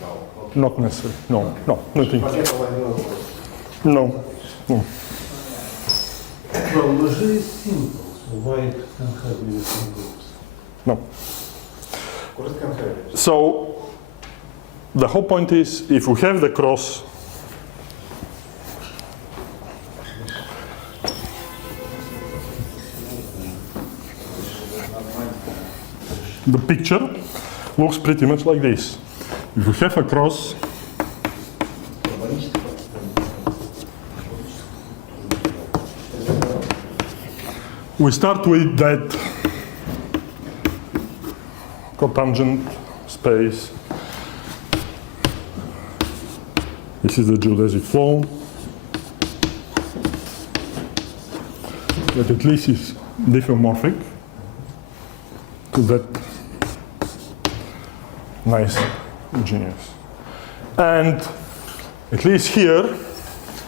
no? Okay. Not necessarily. No, nothing. Forget all I knew. No. Well, Leger is simple, so why it can have different groups? No. What is conservative? So the whole point is, if we have the cross the picture looks pretty much like this. If we have a cross, we start with that cotangent space. This is the geodesic flow. That at least is diffeomorphic to that nice homogeneous. And at least here,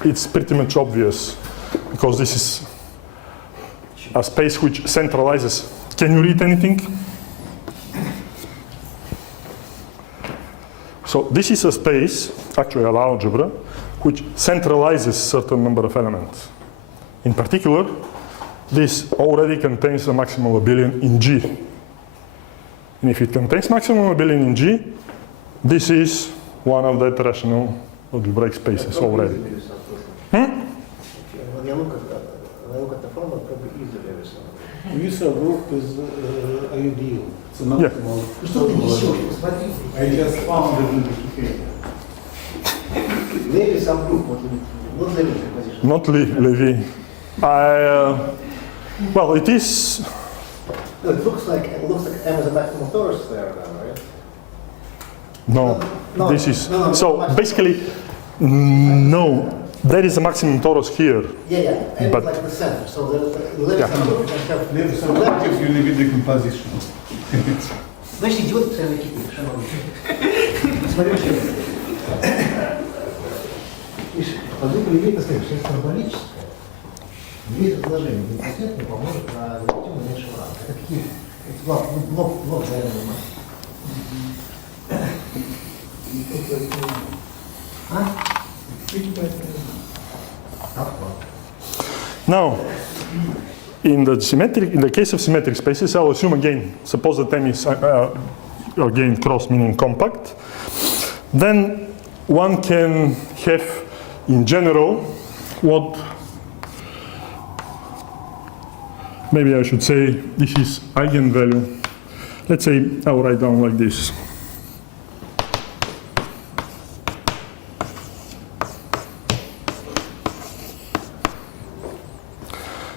it's pretty much obvious, because this is a space which centralizes. Can you read anything? So this is a space, actually an algebra, which centralizes certain number of elements. In particular, this already contains a maximal abelian in G. And if it contains maximum abelian in G, this is one of the rational algebraic spaces already. When you look at the formula, probably is a Levi subgroup. This group is ideal. It's not Yeah. well, Что ты несешь? Посмотри. I just found it in Wikipedia. Levi subgroup, what Levi composition? Not Levy. Well, it is. No, it looks like M is a maximum torus there, then, right? No, No, this is. no, So maximum. basically, no. There is a maximum torus here. Yeah, M But- is like the center. So the Levi Yeah. subgroup can have. There is some objects you need decomposition. Значит, идиот целый кипит, шановный. Смотри, что видишь, подумали, видно, следующее, это параболическое. Две предложения. Гипотетно поможет на эффективно меньшего ранга. Это какие? Это блок, наверное, Now, in the case of symmetric spaces, I'll assume again, suppose that M is again cross, meaning compact. Then one can have, in general, what maybe I should say this is eigenvalue. Let's say I'll write down like this.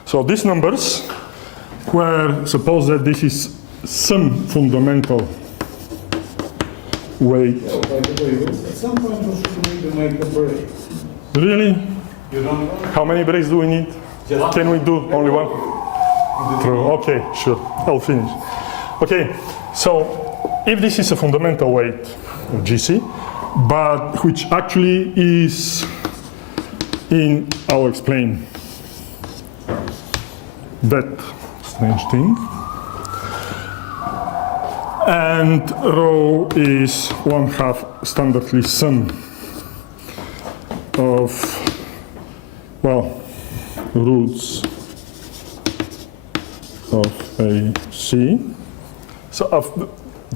So these numbers, where suppose that this is some fundamental weight. By the way, at some point we should maybe make a break. Really? You don't know? How many breaks do we need? Can we do only one? True. Okay, sure. I'll finish. Okay, so if this is a fundamental weight of GC, but which actually is I'll explain that strange thing. And rho is 1/2 standardly sum of, well, roots of AC. So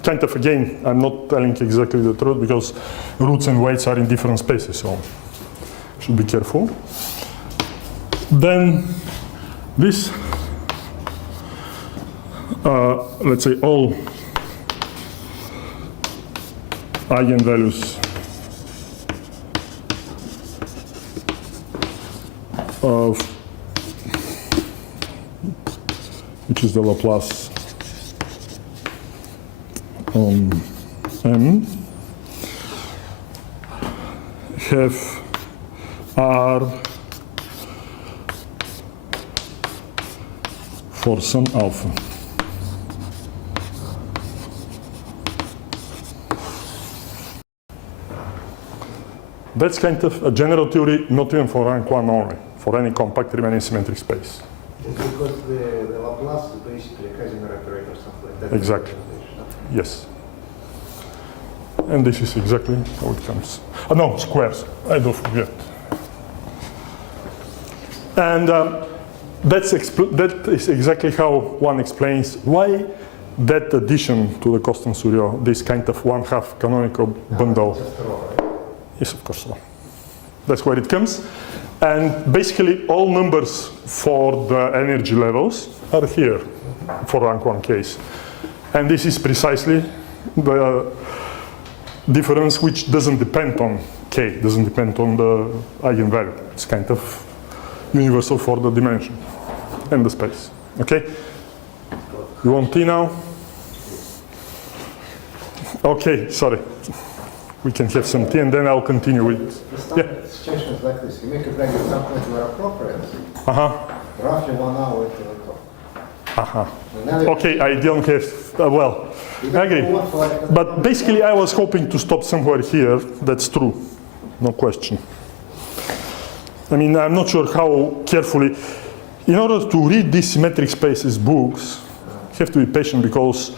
kind of again, I'm not telling exactly the truth because roots and weights are in different spaces, so should be careful. Then this, let's say all eigenvalues of, which is the Laplace on M, have R for some alpha. That's kind of a general theory, not even for rank 1 only, for any compact Riemannian symmetric space. It's because the Laplace is basically a Casimir operator, something like that. Exactly. Yes. And this is exactly how it comes. No, squares, I don't forget. And that is exactly how one explains why that addition to the Kostant-Souriau, this kind of 1/2 canonical bundle. Yes, of course. That's where it comes. And basically all numbers for the energy levels are here for rank 1 case. And this is precisely the difference which doesn't depend on K, doesn't depend on the eigenvalue. It's kind of universal for the dimension and the space. Okay? You want T now? Okay, sorry. We can have some tea and then I'll continue with. The standard situation is like this. You make a value at some point where appropriate, roughly 1 hour to the top. Okay, I don't have, well, I agree. But basically I was hoping to stop somewhere here. That's true, no question. I mean, I'm not sure how carefully. In order to read these symmetric spaces books, you have to be patient because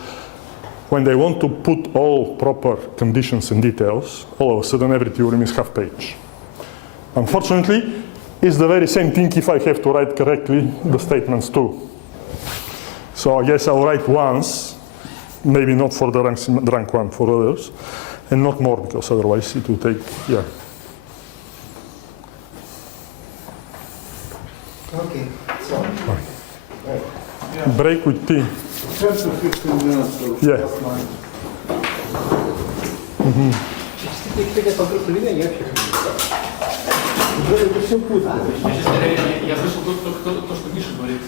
when they want to put all proper conditions and details, all of a sudden every theorem is half page. Unfortunately, it's the very same thing if I have to write correctly the statements too. So I guess I'll write once, maybe not for the rank 1, for others, and not more because otherwise it will take, yeah. Okay, so. Right. Break with tea. 10 to 15 minutes of Yeah. plus minus. Теперь вокруг меня я вообще это все путано. Я слышал то, что Миша говорит.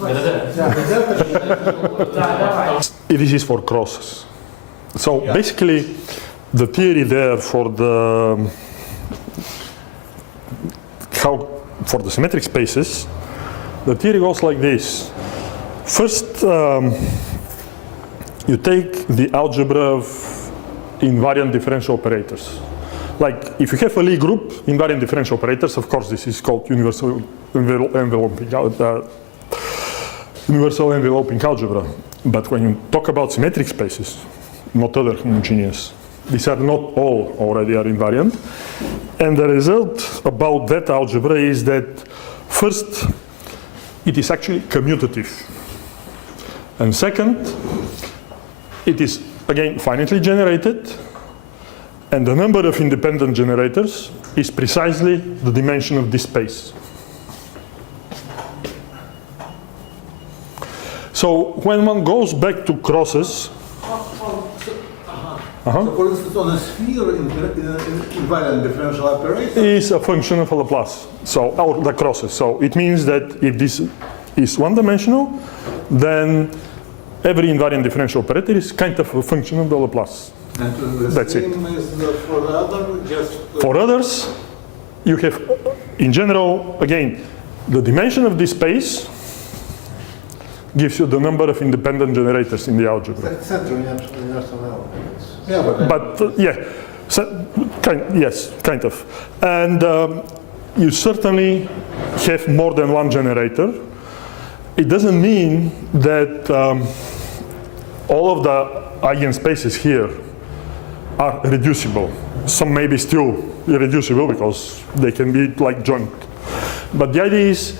Да-да-да. This is for crosses. So basically, the theory there for the for the symmetric spaces, the theory goes like this. First, you take the algebra of invariant differential operators. Like if you have a Lie group, invariant differential operators, of course this is called universal enveloping algebra. But when you talk about symmetric spaces, not other homogeneous, these are not all already are invariant. And the result about that algebra is that first, it is actually commutative. And second, it is again finitely generated, and the number of independent generators is precisely the dimension of this space. So when one goes back to crosses, So for instance, on a sphere, invariant differential operator is a function of a Laplace, so or the crosses. So it means that if this is one-dimensional, then every invariant differential operator is kind of a function of the Laplace. and the That's it. same is for the other, just For others, you have, in general, again, the dimension of this space gives you the number of independent generators in the algebra. Center universal elements. yeah, but Yeah, so, yes, kind of. And you certainly have more than 1 generator. It doesn't mean that all of the eigenspaces here are reducible. Some may be still irreducible because they can be like joint. But the idea is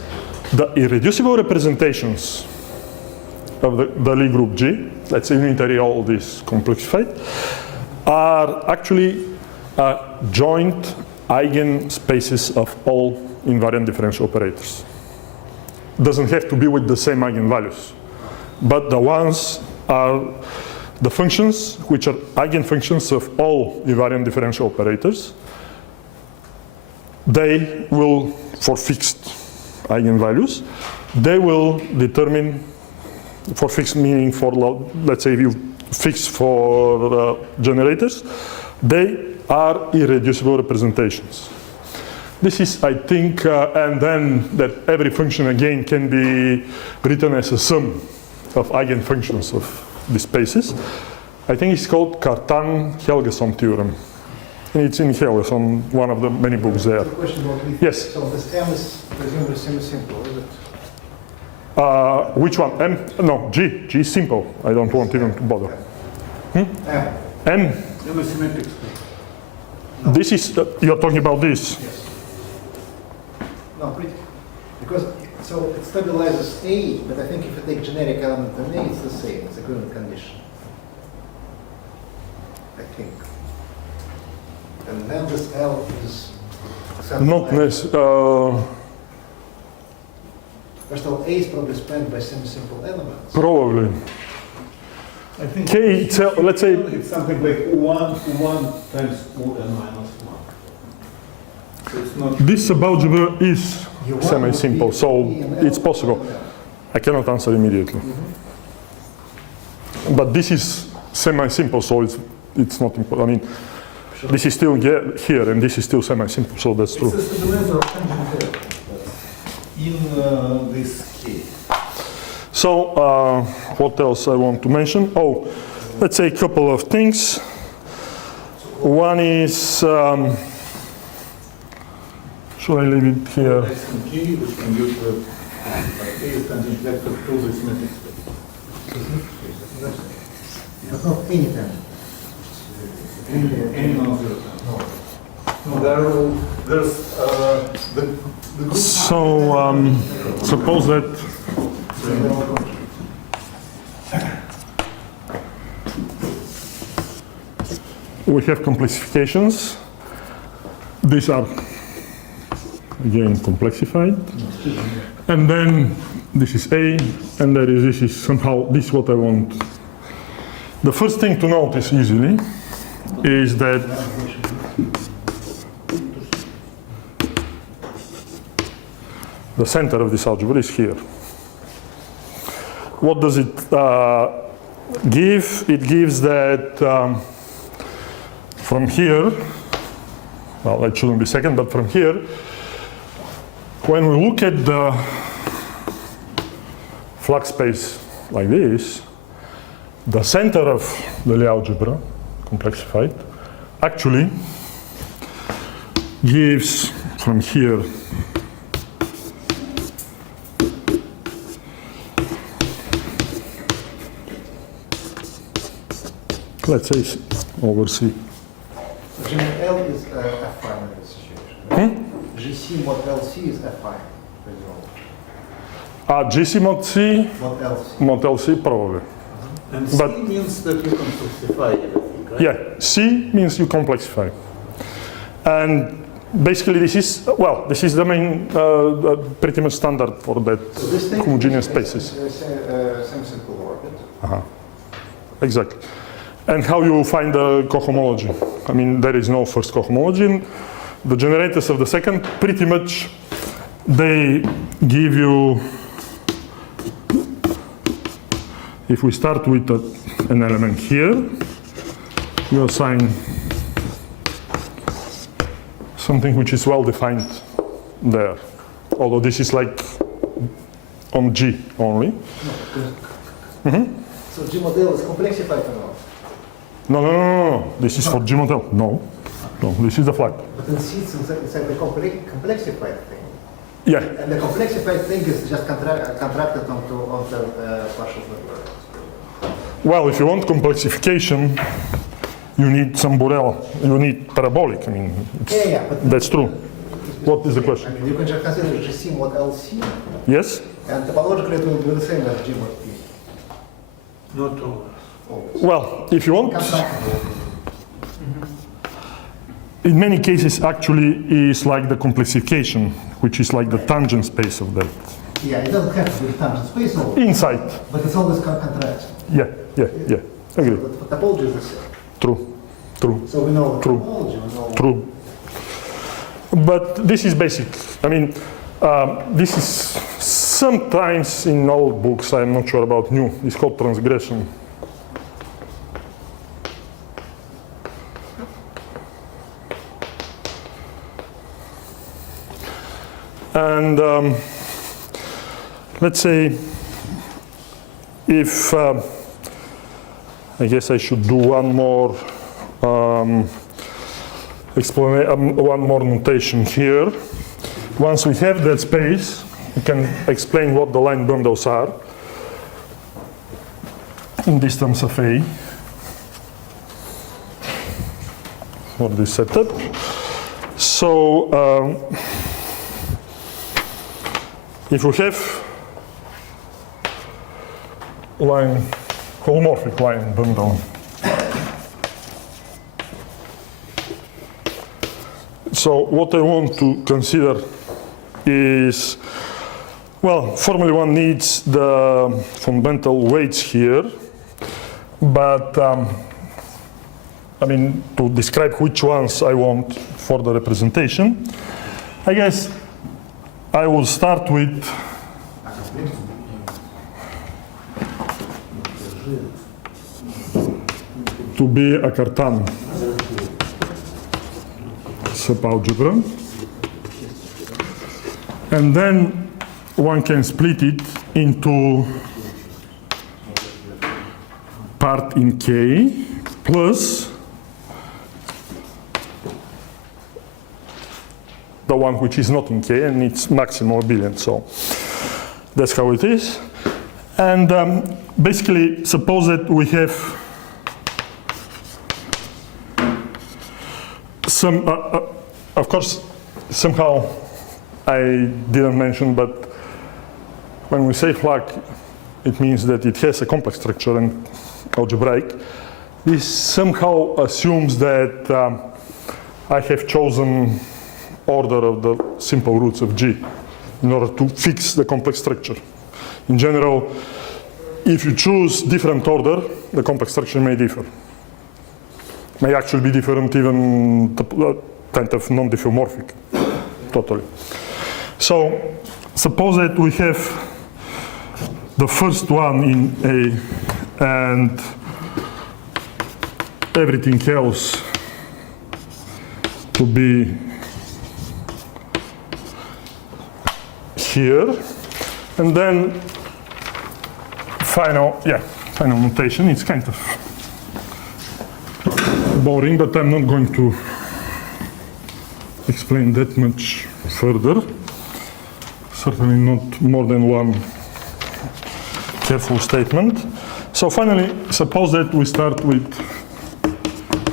the irreducible representations of the Lie group G, let's say unitary, all this complexified, are actually joint eigenspaces of all invariant differential operators. Doesn't have to be with the same eigenvalues, but the ones are the functions which are eigenfunctions of all invariant differential operators. They will, for fixed eigenvalues, they will determine, for fixed meaning for, let's say if you fix for generators, they are irreducible representations. This is, I think, and then that every function again can be written as a sum of eigenfunctions of the spaces. I think it's called Cartan-Helgason theorem. And it's in Helgason, one of the many books there. A question about Lie. Yes. So this M is presumably semi-simple, is it? Which one? M? No, G. G is simple. I don't want even to bother. M. M. Symmetric. This is, you're talking about this. Yes. No, pretty. Because, so it stabilizes A, but I think if you take generic element in A, it's the same. It's a equivalent condition. I think. And then this L is Not necessarily. First of all, A is probably spanned by semi-simple elements. Probably. I think K itself, let's say, it's something like 1 times UN minus 1. So it's not. this algebra is U1 semi-simple, would be so E and L. it's possible. I cannot answer immediately. But this is semi-simple, so it's not important. I mean, this is still here, and this is still semi-simple, so that's true. It's a stabilizer of tangent in this case. So, what else I want to mention? Oh, let's say a couple of things. One is, should I leave it here? G, which can use the A is tangent vector through the symmetric space. But not any tangent. Any non-zero tangent. No, there's the group. So, suppose that we have complexifications. These are again complexified, and then this is A, and this is somehow this is what I want. The first thing to notice easily is that the center of this algebra is here. What does it give? It gives that from here, well, it shouldn't be second, but from here, when we look at the flux space like this, the center of the Lie algebra, complexified, actually gives from here let's say over C. L is F5 in this situation. GC mod LC is F5. GC mod C, Mod LC. mod LC probably. And C But- means that you complexify everything, right? Yeah, C means you complexify. And basically this is, well, this is the main, pretty much standard for that So this thing homogeneous is spaces. semi-simple orbit. Exactly. And how you find the cohomology? I mean, there is no first cohomology. The generators of the second, pretty much, they give you, if we start with an element here, you assign something which is well defined there. Although this is like on G only. So G model is complexified or not? No. This is for G model. No, this is the flat. But in C it's inside the complexified thing. Yeah, And the complexified thing is just contracted onto partial network. well, if you want complexification, you need some Borel, you need parabolic. I mean, but that's true. What is the question? I mean, you can just consider G mod LC, Yes? and topologically it will be the same as G mod P. Not all. Well, if you want, Constructible. in many cases actually is like the complexification, which is like the tangent space of that. Yeah, it doesn't have to be tangent space always, Inside. but it's always contraction. Yeah. Agree. So the topology is the same. True. So we know the True. topology, we know. True. But this is basic. I mean, this is sometimes in old books, I'm not sure about new, it's called transgression. And let's say if, I guess I should do one more one more notation here. Once we have that space, we can explain what the line bundles are in this terms of A for this setup. So if we have holomorphic line bundle, so what I want to consider is, well, formally one needs the fundamental weights here, but I mean, to describe which ones I want for the representation, I guess I will start with to be a Cartan subalgebra, and then one can split it into part in K plus the one which is not in K and it's maximal abelian. So that's how it is. And basically, suppose that we have some, of course, somehow I didn't mention, but when we say flag, it means that it has a complex structure and algebraic. This somehow assumes that I have chosen order of the simple roots of G in order to fix the complex structure. In general, if you choose different order, the complex structure may differ. May actually be different, even kind of non-diffeomorphic, totally. So suppose that we have the first one in A and everything else to be here, and then final notation. It's kind of boring, but I'm not going to explain that much further. Certainly not more than one careful statement. So finally, suppose that we start with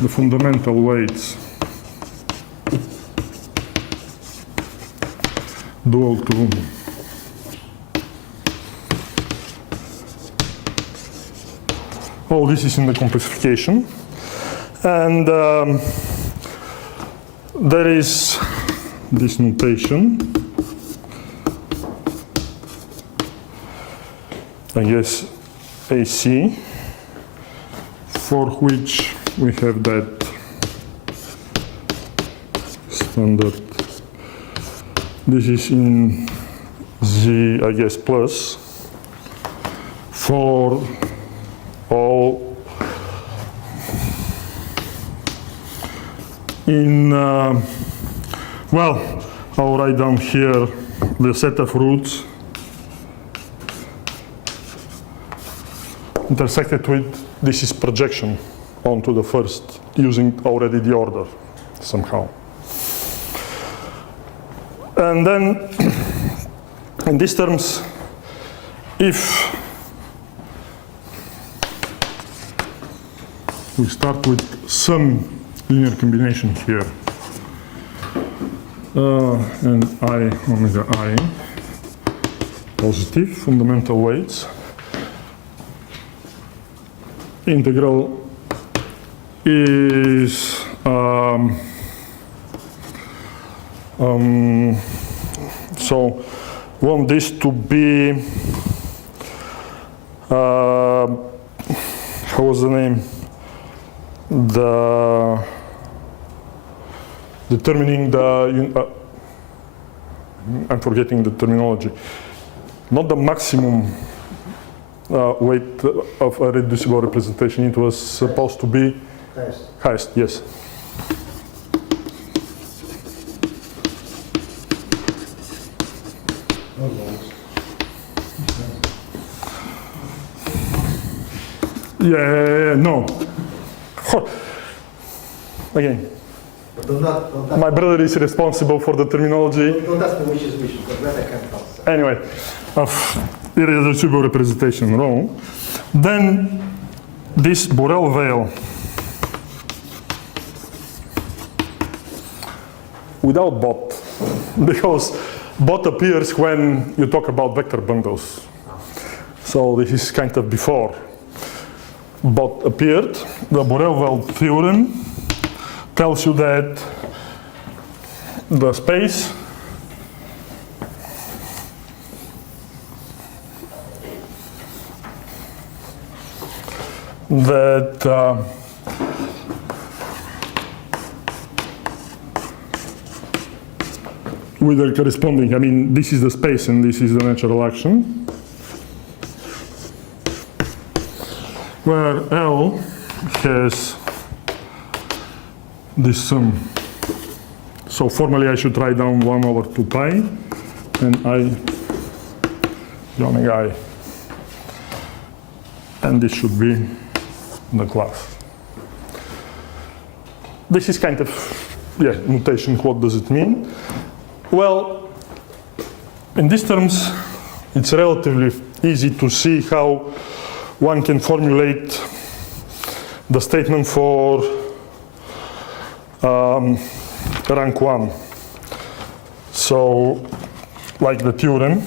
the fundamental weights dual to all this is in the complexification, and there is this notation, I guess AC, for which we have that standard. This is in Z, I guess, plus for all in, well, I'll write down here the set of roots intersected with, this is projection onto the first, using already the order somehow. And then, in these terms, if we start with some linear combination here. And I, omega I, positive fundamental weights. Integral is so want this to be how was the name? The determining the I'm forgetting the terminology. Not the maximum weight of a reducible representation. It was supposed to be highest. Yes. Yeah, no. Again, my brother is responsible for the terminology. Don't ask me which is which, because that I can't answer. Anyway, of irreducible representation rho. Then this Borel veil without bot, because bot appears when you talk about vector bundles. So this is kind of before bot appeared. The Borel veil theorem tells you that the space that with the corresponding, I mean, this is the space and this is the natural action, where L has this sum. So formally I should write down 1 over 2 pi and I the omega I. And this should be the class. This is kind of, yeah, notation. What does it mean? Well, in these terms, it's relatively easy to see how one can formulate the statement for rank 1. So, like the theorem,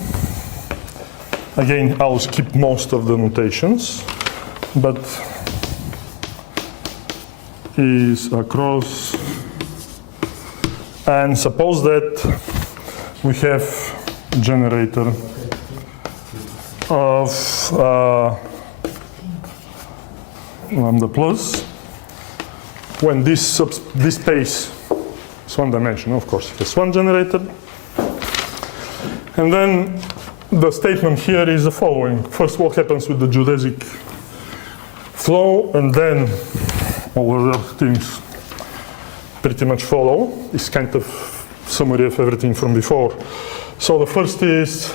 again, I'll skip most of the notations, but is across, and suppose that we have a generator of lambda plus, when this space is one dimension, of course, it has one generator, and then the statement here is the following. First, what happens with the geodesic flow, and then all other things pretty much follow. It's kind of summary of everything from before. So the first is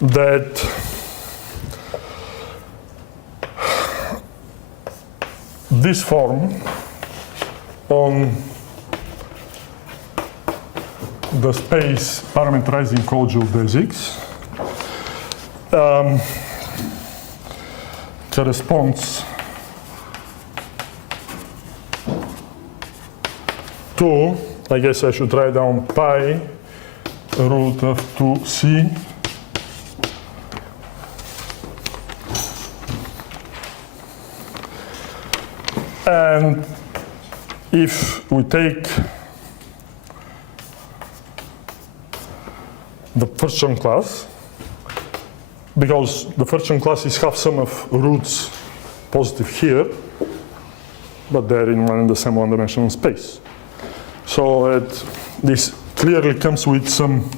that this form on the space parameterizing cogeodesics corresponds to, I guess I should write down pi root of 2c and if we take the first term class, because the first term class is half sum of roots positive here, but they're in one and the same one-dimensional space. So this clearly comes with some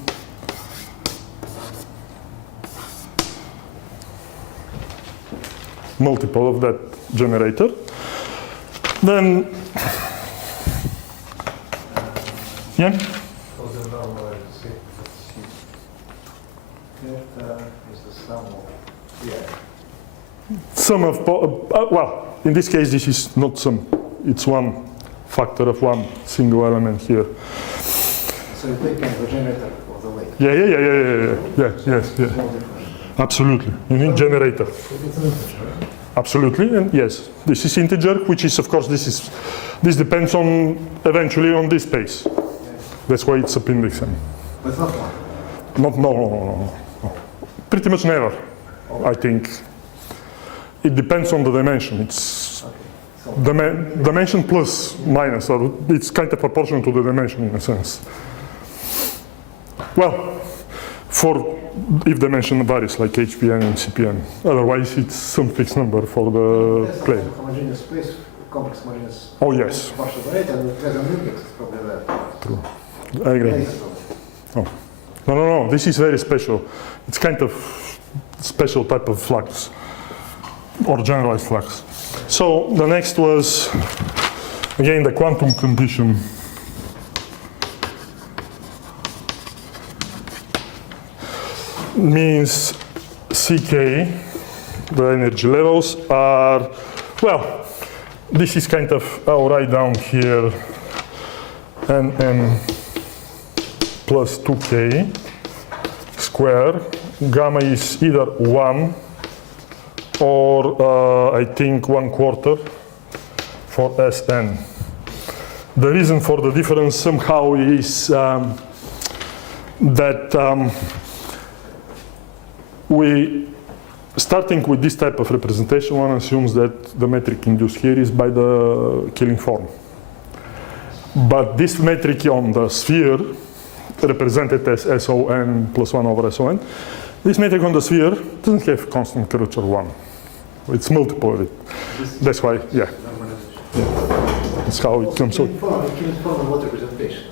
multiple of that generator. Then, yeah? Sum of, well, in this case, this is not sum. It's one factor of one single element here. So you take kind of a generator of the weight. Yeah. Yes. Absolutely. You need generator. It's an integer, right? Absolutely, and yes, this is integer, which is, of course, this depends on, eventually, on this space. That's why it's appendix n. But not one. No. Pretty much never, I think. It depends on the dimension. It's dimension plus minus, or it's kind of proportional to the dimension in a sense. Well, if dimension varies like HPN and CPN. Otherwise, it's some fixed number for the That's plane. a homogeneous space, complex homogeneous. Oh, yes. Partial variety, and with present index, it's probably that. True. I agree. Oh. No. This is very special. It's kind of special type of flux, or generalized flux. So the next was, again, the quantum condition. Means CK, the energy levels are, well, this is kind of, I'll write down here, Nm plus 2k square. Gamma is either 1 or I think 1/4 for Sn. The reason for the difference somehow is that starting with this type of representation, one assumes that the metric induced here is by the Killing form. But this metric on the sphere, represented as SON plus 1 over SON, this metric on the sphere doesn't have constant curvature 1. It's multiple of it. That's why, yeah. That's how it comes out. Killing form of what representation,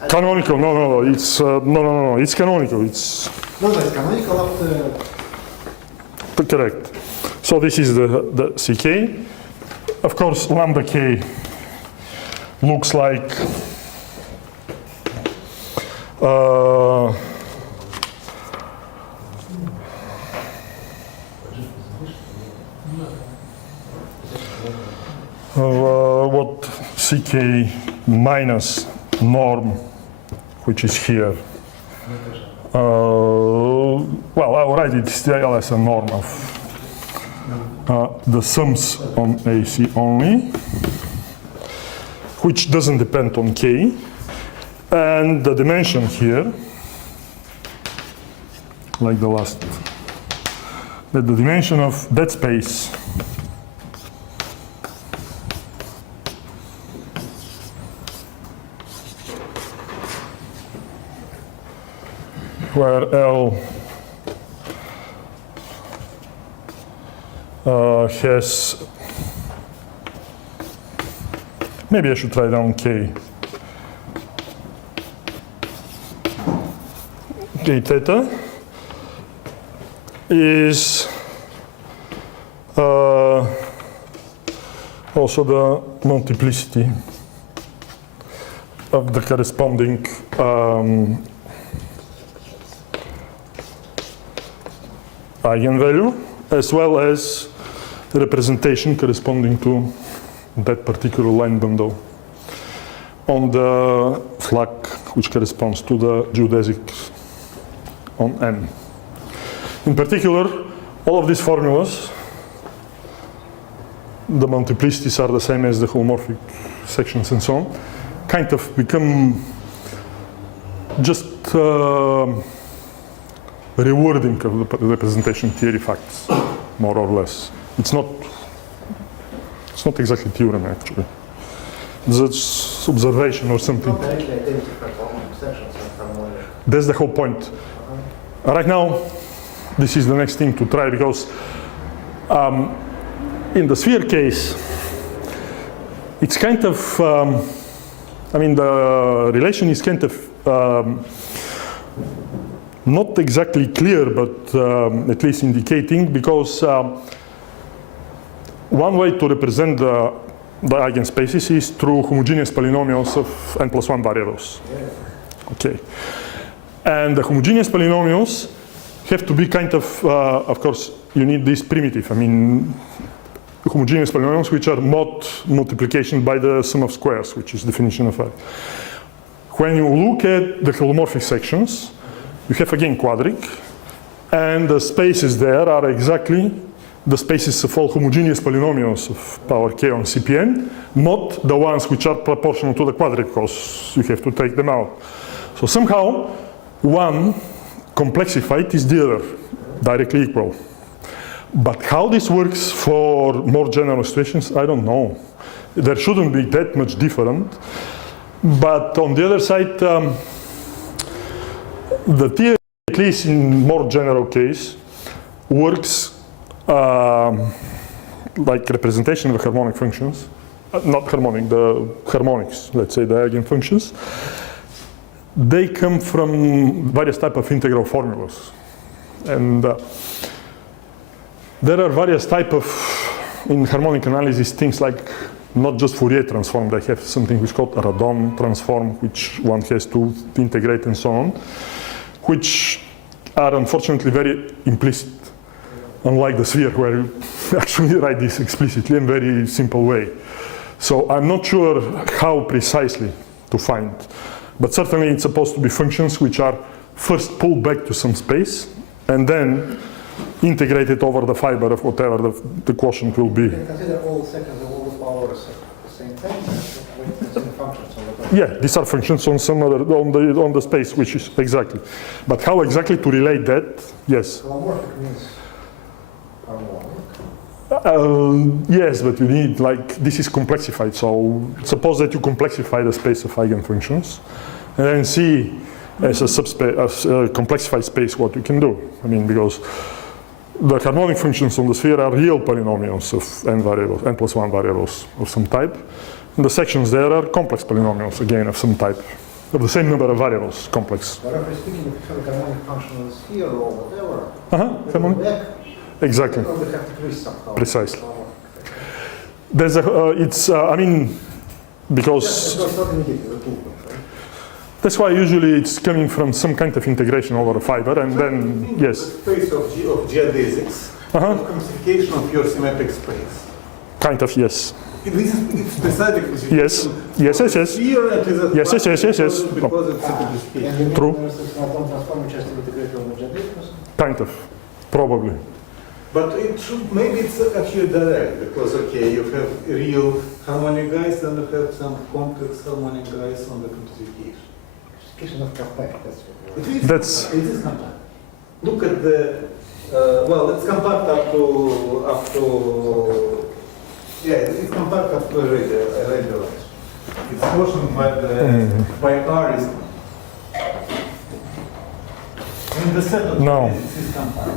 right? Canonical, no. It's no. It's canonical. It's It's canonical after. correct. So this is the CK. Of course, lambda k looks like what CK minus norm, which is here. Well, I'll write it still as a norm of the sums on AC only, which doesn't depend on K, and the dimension here, like the last, that the dimension of that space where L has, maybe I should try down K. K theta is also the multiplicity of the corresponding eigenvalue, as well as the representation corresponding to that particular line bundle on the flux, which corresponds to the geodesic on M. In particular, all of these formulas, the multiplicities are the same as the holomorphic sections and so on, kind of become just rewording of the representation theory facts, more or less. It's not exactly theorem, actually. It's just observation or something. Not directly identical from sections and from where. That's the whole point. Right now, this is the next thing to try, because in the sphere case, it's kind of, the relation is kind of not exactly clear, but at least indicating, because one way to represent the eigenspaces is through homogeneous polynomials of n+1 variables. Okay. And the homogeneous polynomials have to be kind of course, you need this primitive. Homogeneous polynomials which are mod multiplication by the sum of squares, which is definition of I. When you look at the holomorphic sections, you have again quadric, and the spaces there are exactly the spaces of all homogeneous polynomials of power k on Cpn, not the ones which are proportional to the quadratic, because you have to take them out. So somehow, one complexified is the other, directly equal. But how this works for more general situations, I don't know. There shouldn't be that much different. But on the other side, the theory, at least in more general case, works like representation of the harmonic functions. Not harmonic, the harmonics, let's say the eigenfunctions. They come from various types of integral formulas. And there are various types of, in harmonic analysis, things like not just Fourier transform, they have something which is called a Radon transform, which one has to integrate and so on, which are unfortunately very implicit, unlike the sphere where you actually write this explicitly in a very simple way. So I'm not sure how precisely to find, but certainly it's supposed to be functions which are first pulled back to some space and then integrated over the fiber of whatever the quotient will be. You can consider all seconds of all the powers at the same time, functions on the Yeah, these are functions on some other on the space, which is exactly. But how exactly to relate that? Yes. Holomorphic means harmonic. Yes, but you need, like, this is complexified. So suppose that you complexify the space of eigenfunctions, and then see as a subspace, as a complexified space, what you can do. I mean, because the harmonic functions on the sphere are real polynomials of n variables, n plus 1 variables of some type. And the sections there are complex polynomials, again, of some type, of the same number of variables, complex. But roughly speaking, if you have a harmonic function on the sphere or whatever, Harmonic. back, Exactly. you probably have to twist somehow. Precisely. There's a, I mean, because That's not immediately improvement, right? that's why usually it's coming from some kind of integration over a fiber, and then, yes. The space of geodesics, the complexification of your symmetric space. Kind of, yes. It's specific. Yes, yes, yes, yes. Here it is a Yes, yes, yes, yes, yes. Because it's simplification. And True. transform часто интегрировать в geodesics. Kind of, probably. But it should, maybe it's actually direct, because okay, you have real harmonic guys, and you have some complex harmonic guys on the quantification. Quantification of compact, that's what It is That's- compact. It is compact. Look at the, well, it's compact up to, yeah, it's compact up to a radial. It's quotient by R is, in the set of No. it is compact.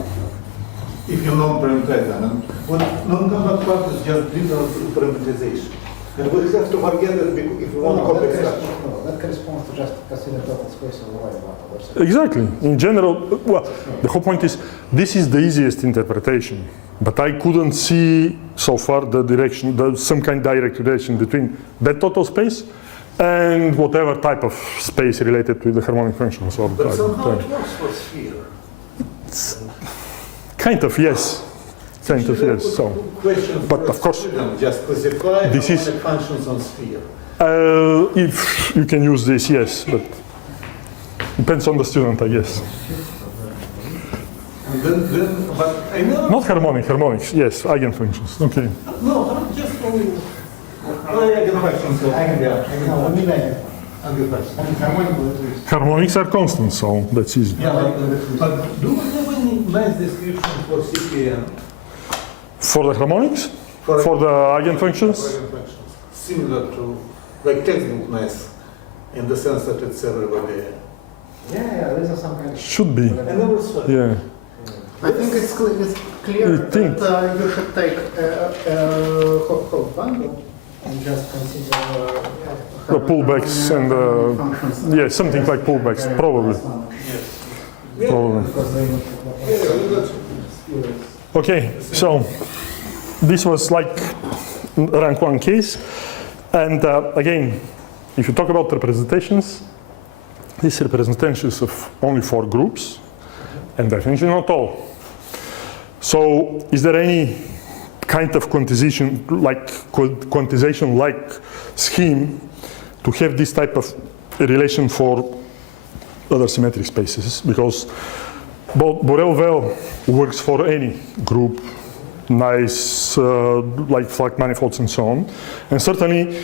If you non-parameterize them. What non-compact part is just different parameterization. And we have to forget that if we want to complex structure. that corresponds to just consider total space of the y. Exactly. In general, well, the whole point is, this is the easiest interpretation. But I couldn't see so far the direction, some kind of direct relation between that total space and whatever type of space related to the harmonic functions. Or But somehow it works for sphere. kind of, yes. Kind of, yes. So, Question but for of course, student, just classify this is- harmonic functions on sphere. if you can use this, yes, but depends on the student, I guess. And then, but I know. Not harmonics, yes, eigenfunctions. Okay. No, just only. Eigenfunctions. Eigenfunctions. Harmonics are constant, so that's easy. Yeah, but do we have any nice description for CPN? For the harmonics? For the eigenfunctions? Eigenfunctions. Similar to, like textbook nice, in the sense that it's everybody. Yeah, there's some kind of. Should be. I never saw it. Yeah. I think it's clear You think? that you should take whole bundle and just consider The pullbacks and yeah, something like pullbacks, probably. Yeah. Probably. Yeah, that's- Okay, so this was like rank 1 case. And again, if you talk about representations, these representations of only 4 groups, and definitely not all. So is there any kind of quantization-like scheme to have this type of relation for other symmetric spaces? Because Borel-Well works for any group nice like Flack manifolds and so on. And certainly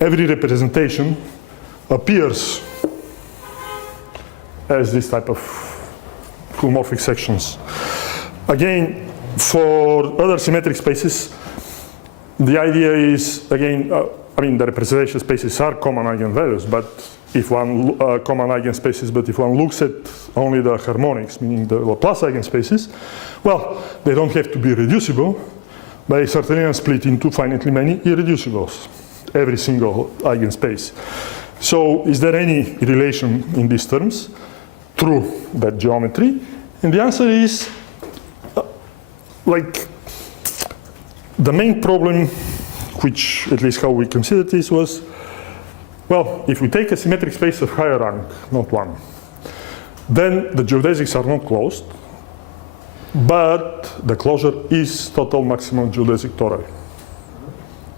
every representation appears as this type of holomorphic sections. Again, for other symmetric spaces, the idea is, again, I mean, the representation spaces are common eigenvalues, but if one common eigenspaces, but if one looks at only the harmonics, meaning the Laplace eigenspaces, well, they don't have to be reducible. They certainly are split into finitely many irreducibles, every single eigenspace. So, is there any relation in these terms through that geometry? And the answer is, like, the main problem, which at least how we considered this was, well, if we take a symmetric space of higher rank, not 1, then the geodesics are not closed, but the closure is total maximum geodesic tori,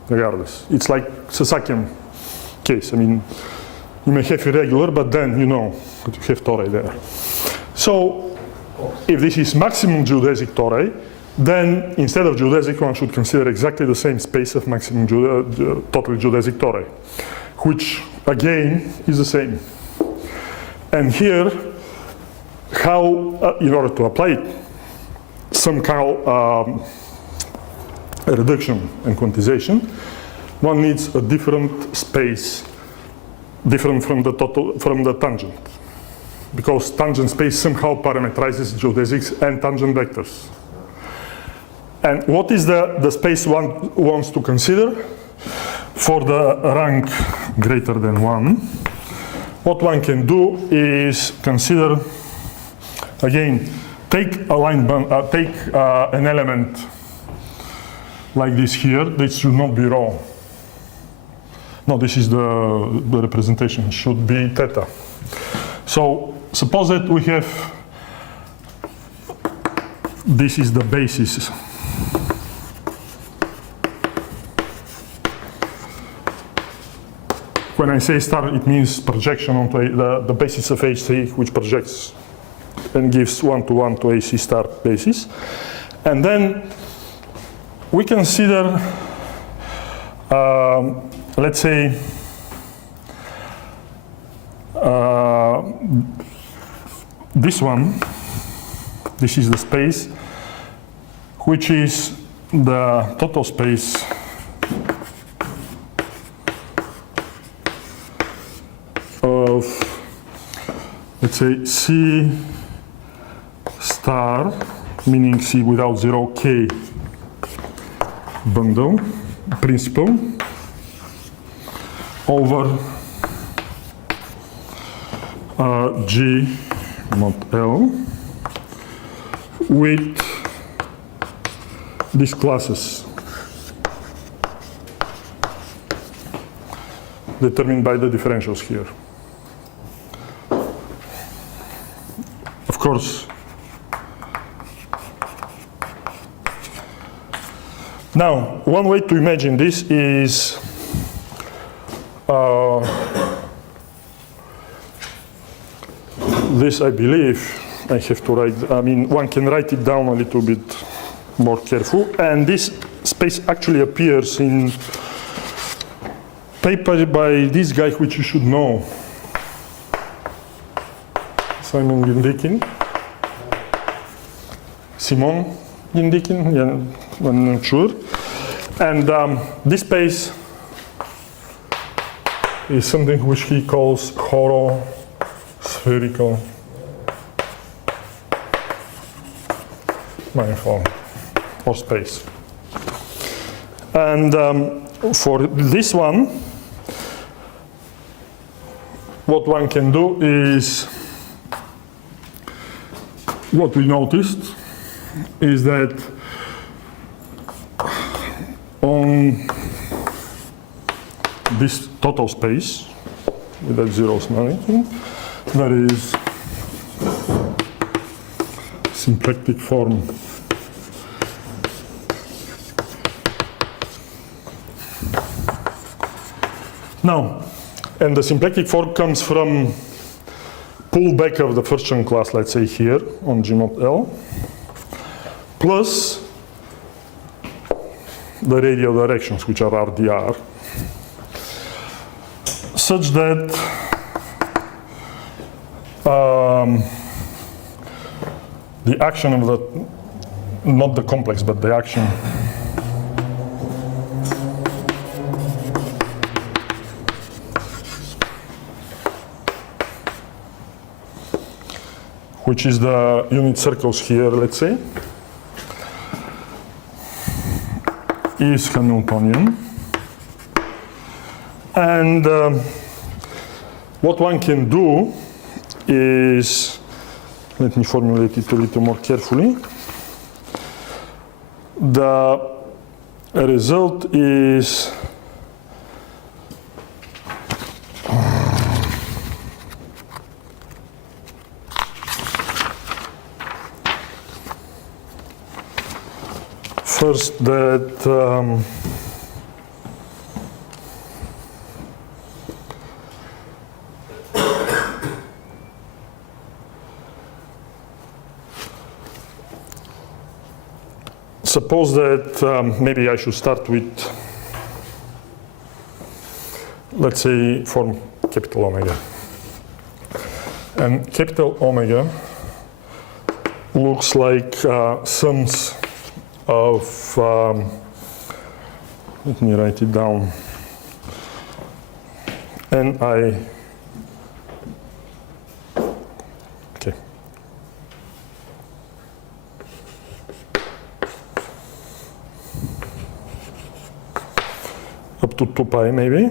regardless. It's like Sasakian case. I mean, you may have irregular, but then you know that you have tori there. So, if this is maximum geodesic tori, then instead of geodesic, one should consider exactly the same space of maximum total geodesic tori, which again is the same. And here, how, in order to apply it, somehow a reduction and quantization, one needs a different space, different from the tangent, because tangent space somehow parameterizes geodesics and tangent vectors. And what is the space one wants to consider for the rank greater than 1? What one can do is consider, again, take a line take an element like this here. This should not be rho. No, this is the representation. It should be theta. So suppose that we have, this is the basis. When I say star, it means projection onto the basis of AC, which projects and gives 1-to-1 to AC star basis. And then we consider, let's say, this one. This is the space, which is the total space of, let's say, C star, meaning C without 0, K bundle, principal, over G mod L with these classes determined by the differentials here. Of course, now one way to imagine this is this, I believe, I have to write, I mean, one can write it down a little bit more careful, and this space actually appears in paper by this guy, which you should know, Simon Gindikin, Simon Gindikin, yeah, I'm not sure. And this space is something which he calls holospherical manifold or space. And for this one, what one can do is, what we noticed is that on this total space, without zeros and anything, there is symplectic form now, and the symplectic form comes from pullback of the first chunk class, let's say here on G mod L, plus the radial directions, which are RdR, such that the action of the, not the complex, but the action which is the unit circles here, let's say, is Hamiltonian. And what one can do is, let me formulate it a little more carefully. The result is first that suppose that maybe I should start with, let's say, form capital omega. And capital omega looks like sums of, let me write it down, Ni, okay. Up to 2 pi maybe,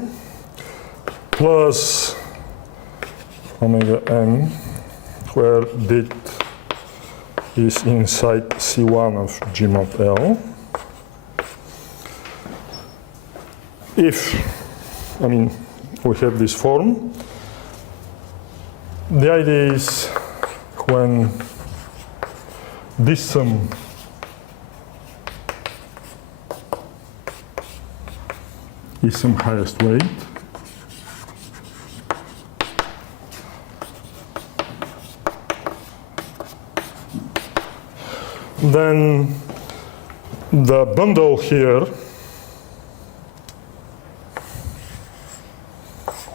plus omega n, where dit is inside C1 of G mod L. If, I mean, we have this form, the idea is when this sum is some highest weight, then the bundle here,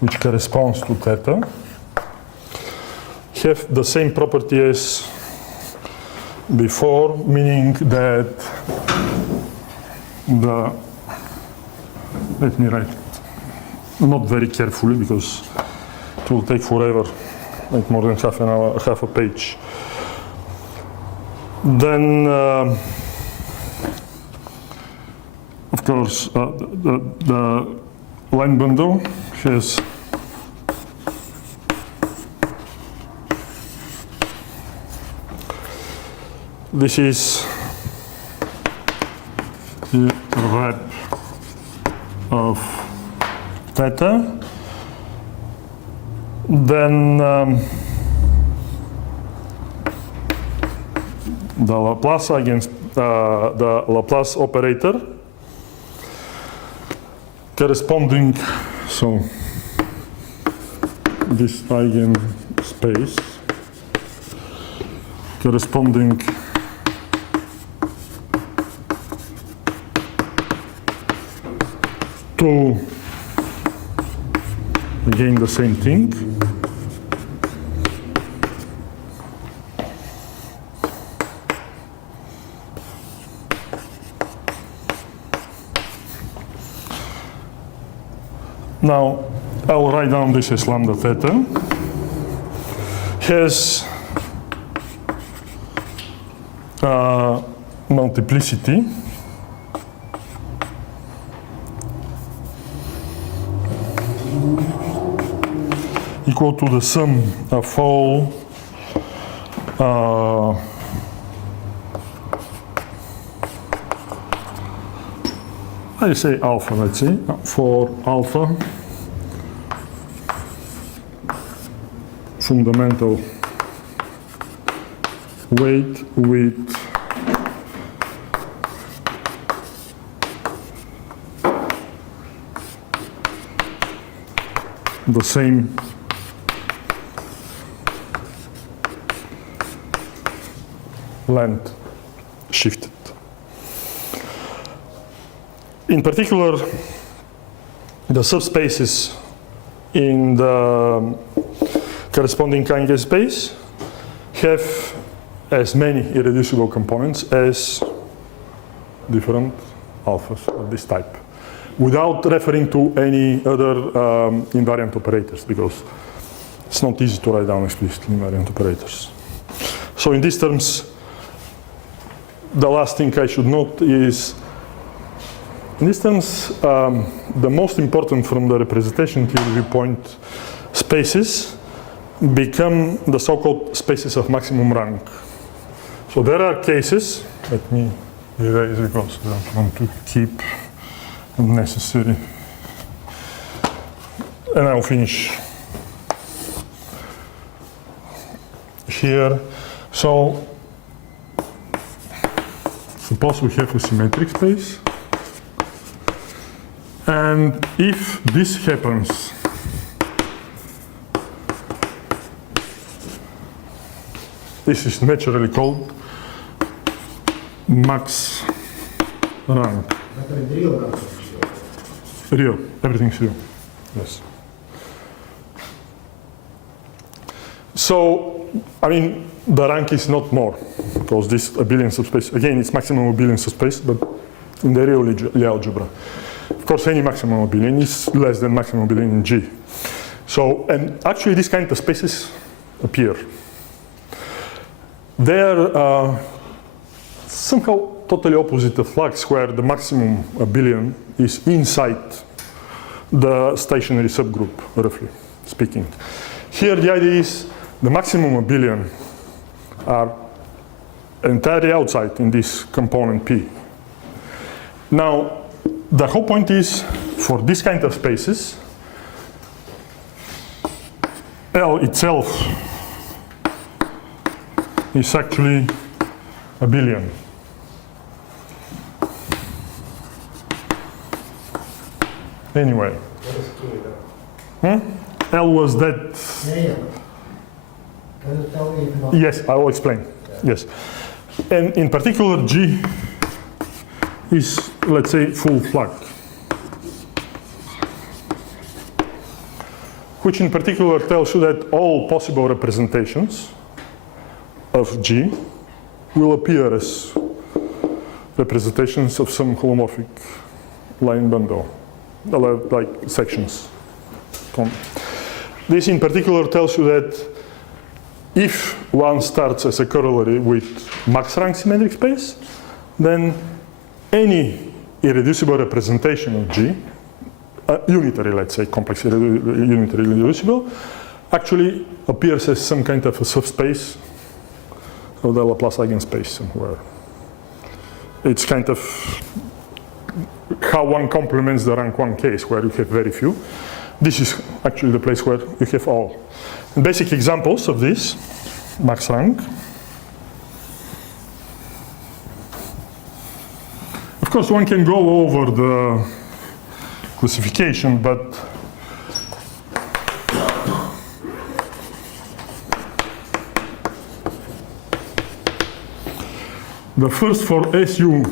which corresponds to theta, have the same property as before, meaning that the, let me write it not very carefully because it will take forever, like more than half an hour, half a page. Then, of course, the line bundle has this is the wrap of theta. Then the Laplace against the Laplace operator corresponding, so this eigenspace corresponding to, again, the same thing. Now, I'll write down this as lambda theta. Has multiplicity equal to the sum of all I say alpha, let's say, for alpha fundamental weight with the same length shifted. in particular, the subspaces in the corresponding eigenspace have as many irreducible components as different alphas of this type, without referring to any other invariant operators, because it's not easy to write down explicitly invariant operators. So in these terms, the last thing I should note is, in these terms, the most important from the representation theory viewpoint spaces become the so-called spaces of maximum rank. So there are cases, let me erase because I don't want to keep unnecessary, and I'll finish here. So suppose we have a symmetric space, and if this happens, this is naturally called max rank. Real, everything's real, yes. So, I mean, the rank is not more, because this abelian subspace, again, it's maximum abelian subspace, but in the real Lie algebra. Of course, any maximum abelian is less than maximum abelian in G. So, and actually these kind of spaces appear. They are somehow totally opposite of flux, where the maximum abelian is inside the stationary subgroup, roughly speaking. Here the idea is the maximum abelian are entirely outside in this component P. Now, the whole point is, for this kind of spaces, L itself is actually abelian. Anyway. L was that. Yes, I will explain. Yes. And in particular, G is, let's say, full flux, which in particular tells you that all possible representations of G will appear as representations of some holomorphic line bundle, like sections. This in particular tells you that if one starts as a corollary with max rank symmetric space, then any irreducible representation of G, unitary, let's say, complex unitary irreducible, actually appears as some kind of a subspace of the Laplace eigenspace somewhere. It's kind of how one complements the rank 1 case, where you have very few. This is actually the place where you have all. And basic examples of this, max rank. Of course, one can go over the classification, but the first for SU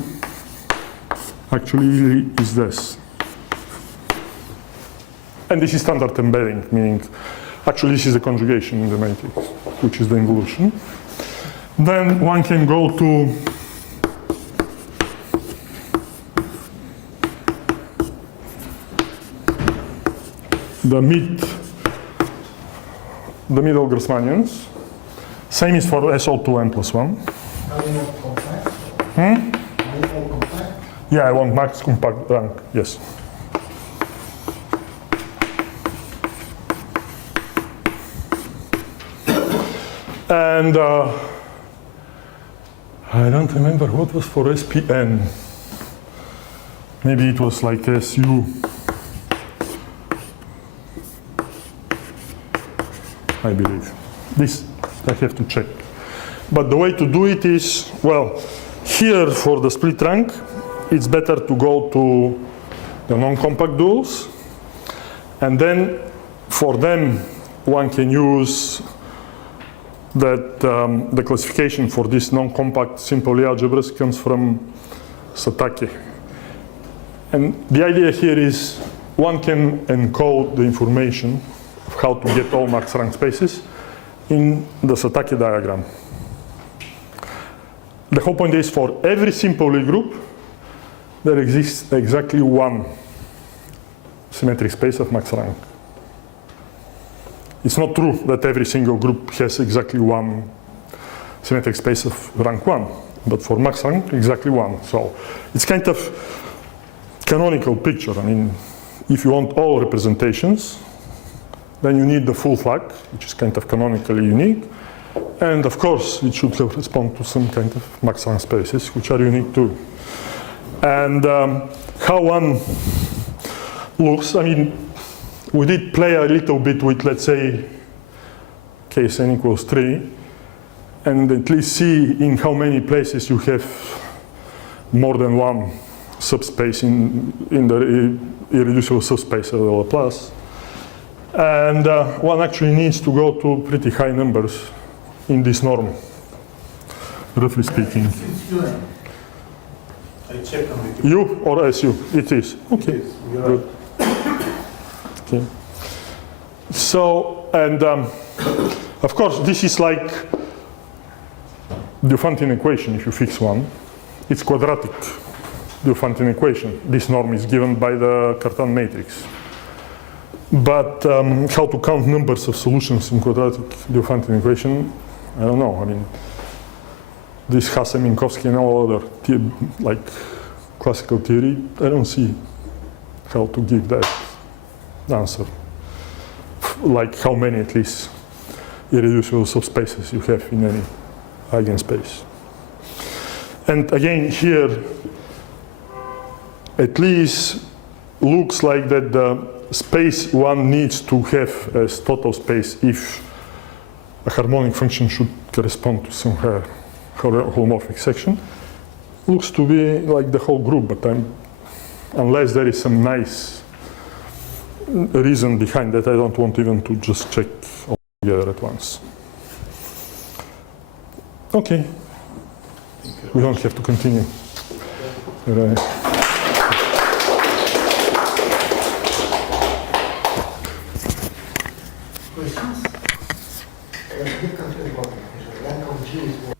actually is this. And this is standard embedding, meaning actually this is the conjugation in the matrix, which is the involution. Then one can go to the middle Grassmannians. Same is for SO2 n+1. Yeah, I want max compact rank, yes. And I don't remember what was for SPN. Maybe it was like SU. I believe. This I have to check. But the way to do it is, well, here for the split rank, it's better to go to the non-compact duals. And then for them, one can use that the classification for this non-compact simple Lie algebras comes from Satake. And the idea here is one can encode the information of how to get all max rank spaces in the Satake diagram. The whole point is for every simple Lie group, there exists exactly one symmetric space of max rank. It's not true that every single group has exactly one symmetric space of rank 1, but for max rank, exactly one. So it's kind of canonical picture. I mean, if you want all representations, then you need the full flag, which is kind of canonically unique. And of course, it should correspond to some kind of max rank spaces, which are unique too. And how one looks, I mean, we did play a little bit with, let's say, case n equals 3, and at least see in how many places you have more than one subspace in the irreducible subspace of the Laplace. And one actually needs to go to pretty high numbers in this norm, roughly speaking. It's UN. I checked on it. U or SU? It is. Okay. Yes, you're Good. Okay. So, and of course, this is like the Diophantine equation if you fix one. It's quadratic Diophantine equation. This norm is given by the Cartan matrix. But how to count numbers of solutions in quadratic Diophantine equation, I don't know. I mean, this Hasse, Minkowski, and all other like classical theory, I don't see how to give that answer. Like how many, at least, irreducible subspaces you have in any eigenspace. And again, here, at least looks like that the space one needs to have as total space if a harmonic function should correspond to some holomorphic section. Looks to be like the whole group, but unless there is some nice reason behind that, I don't want even to just check all together at once. Okay, we don't have to continue. Questions? Конкретный вопрос. Я научилась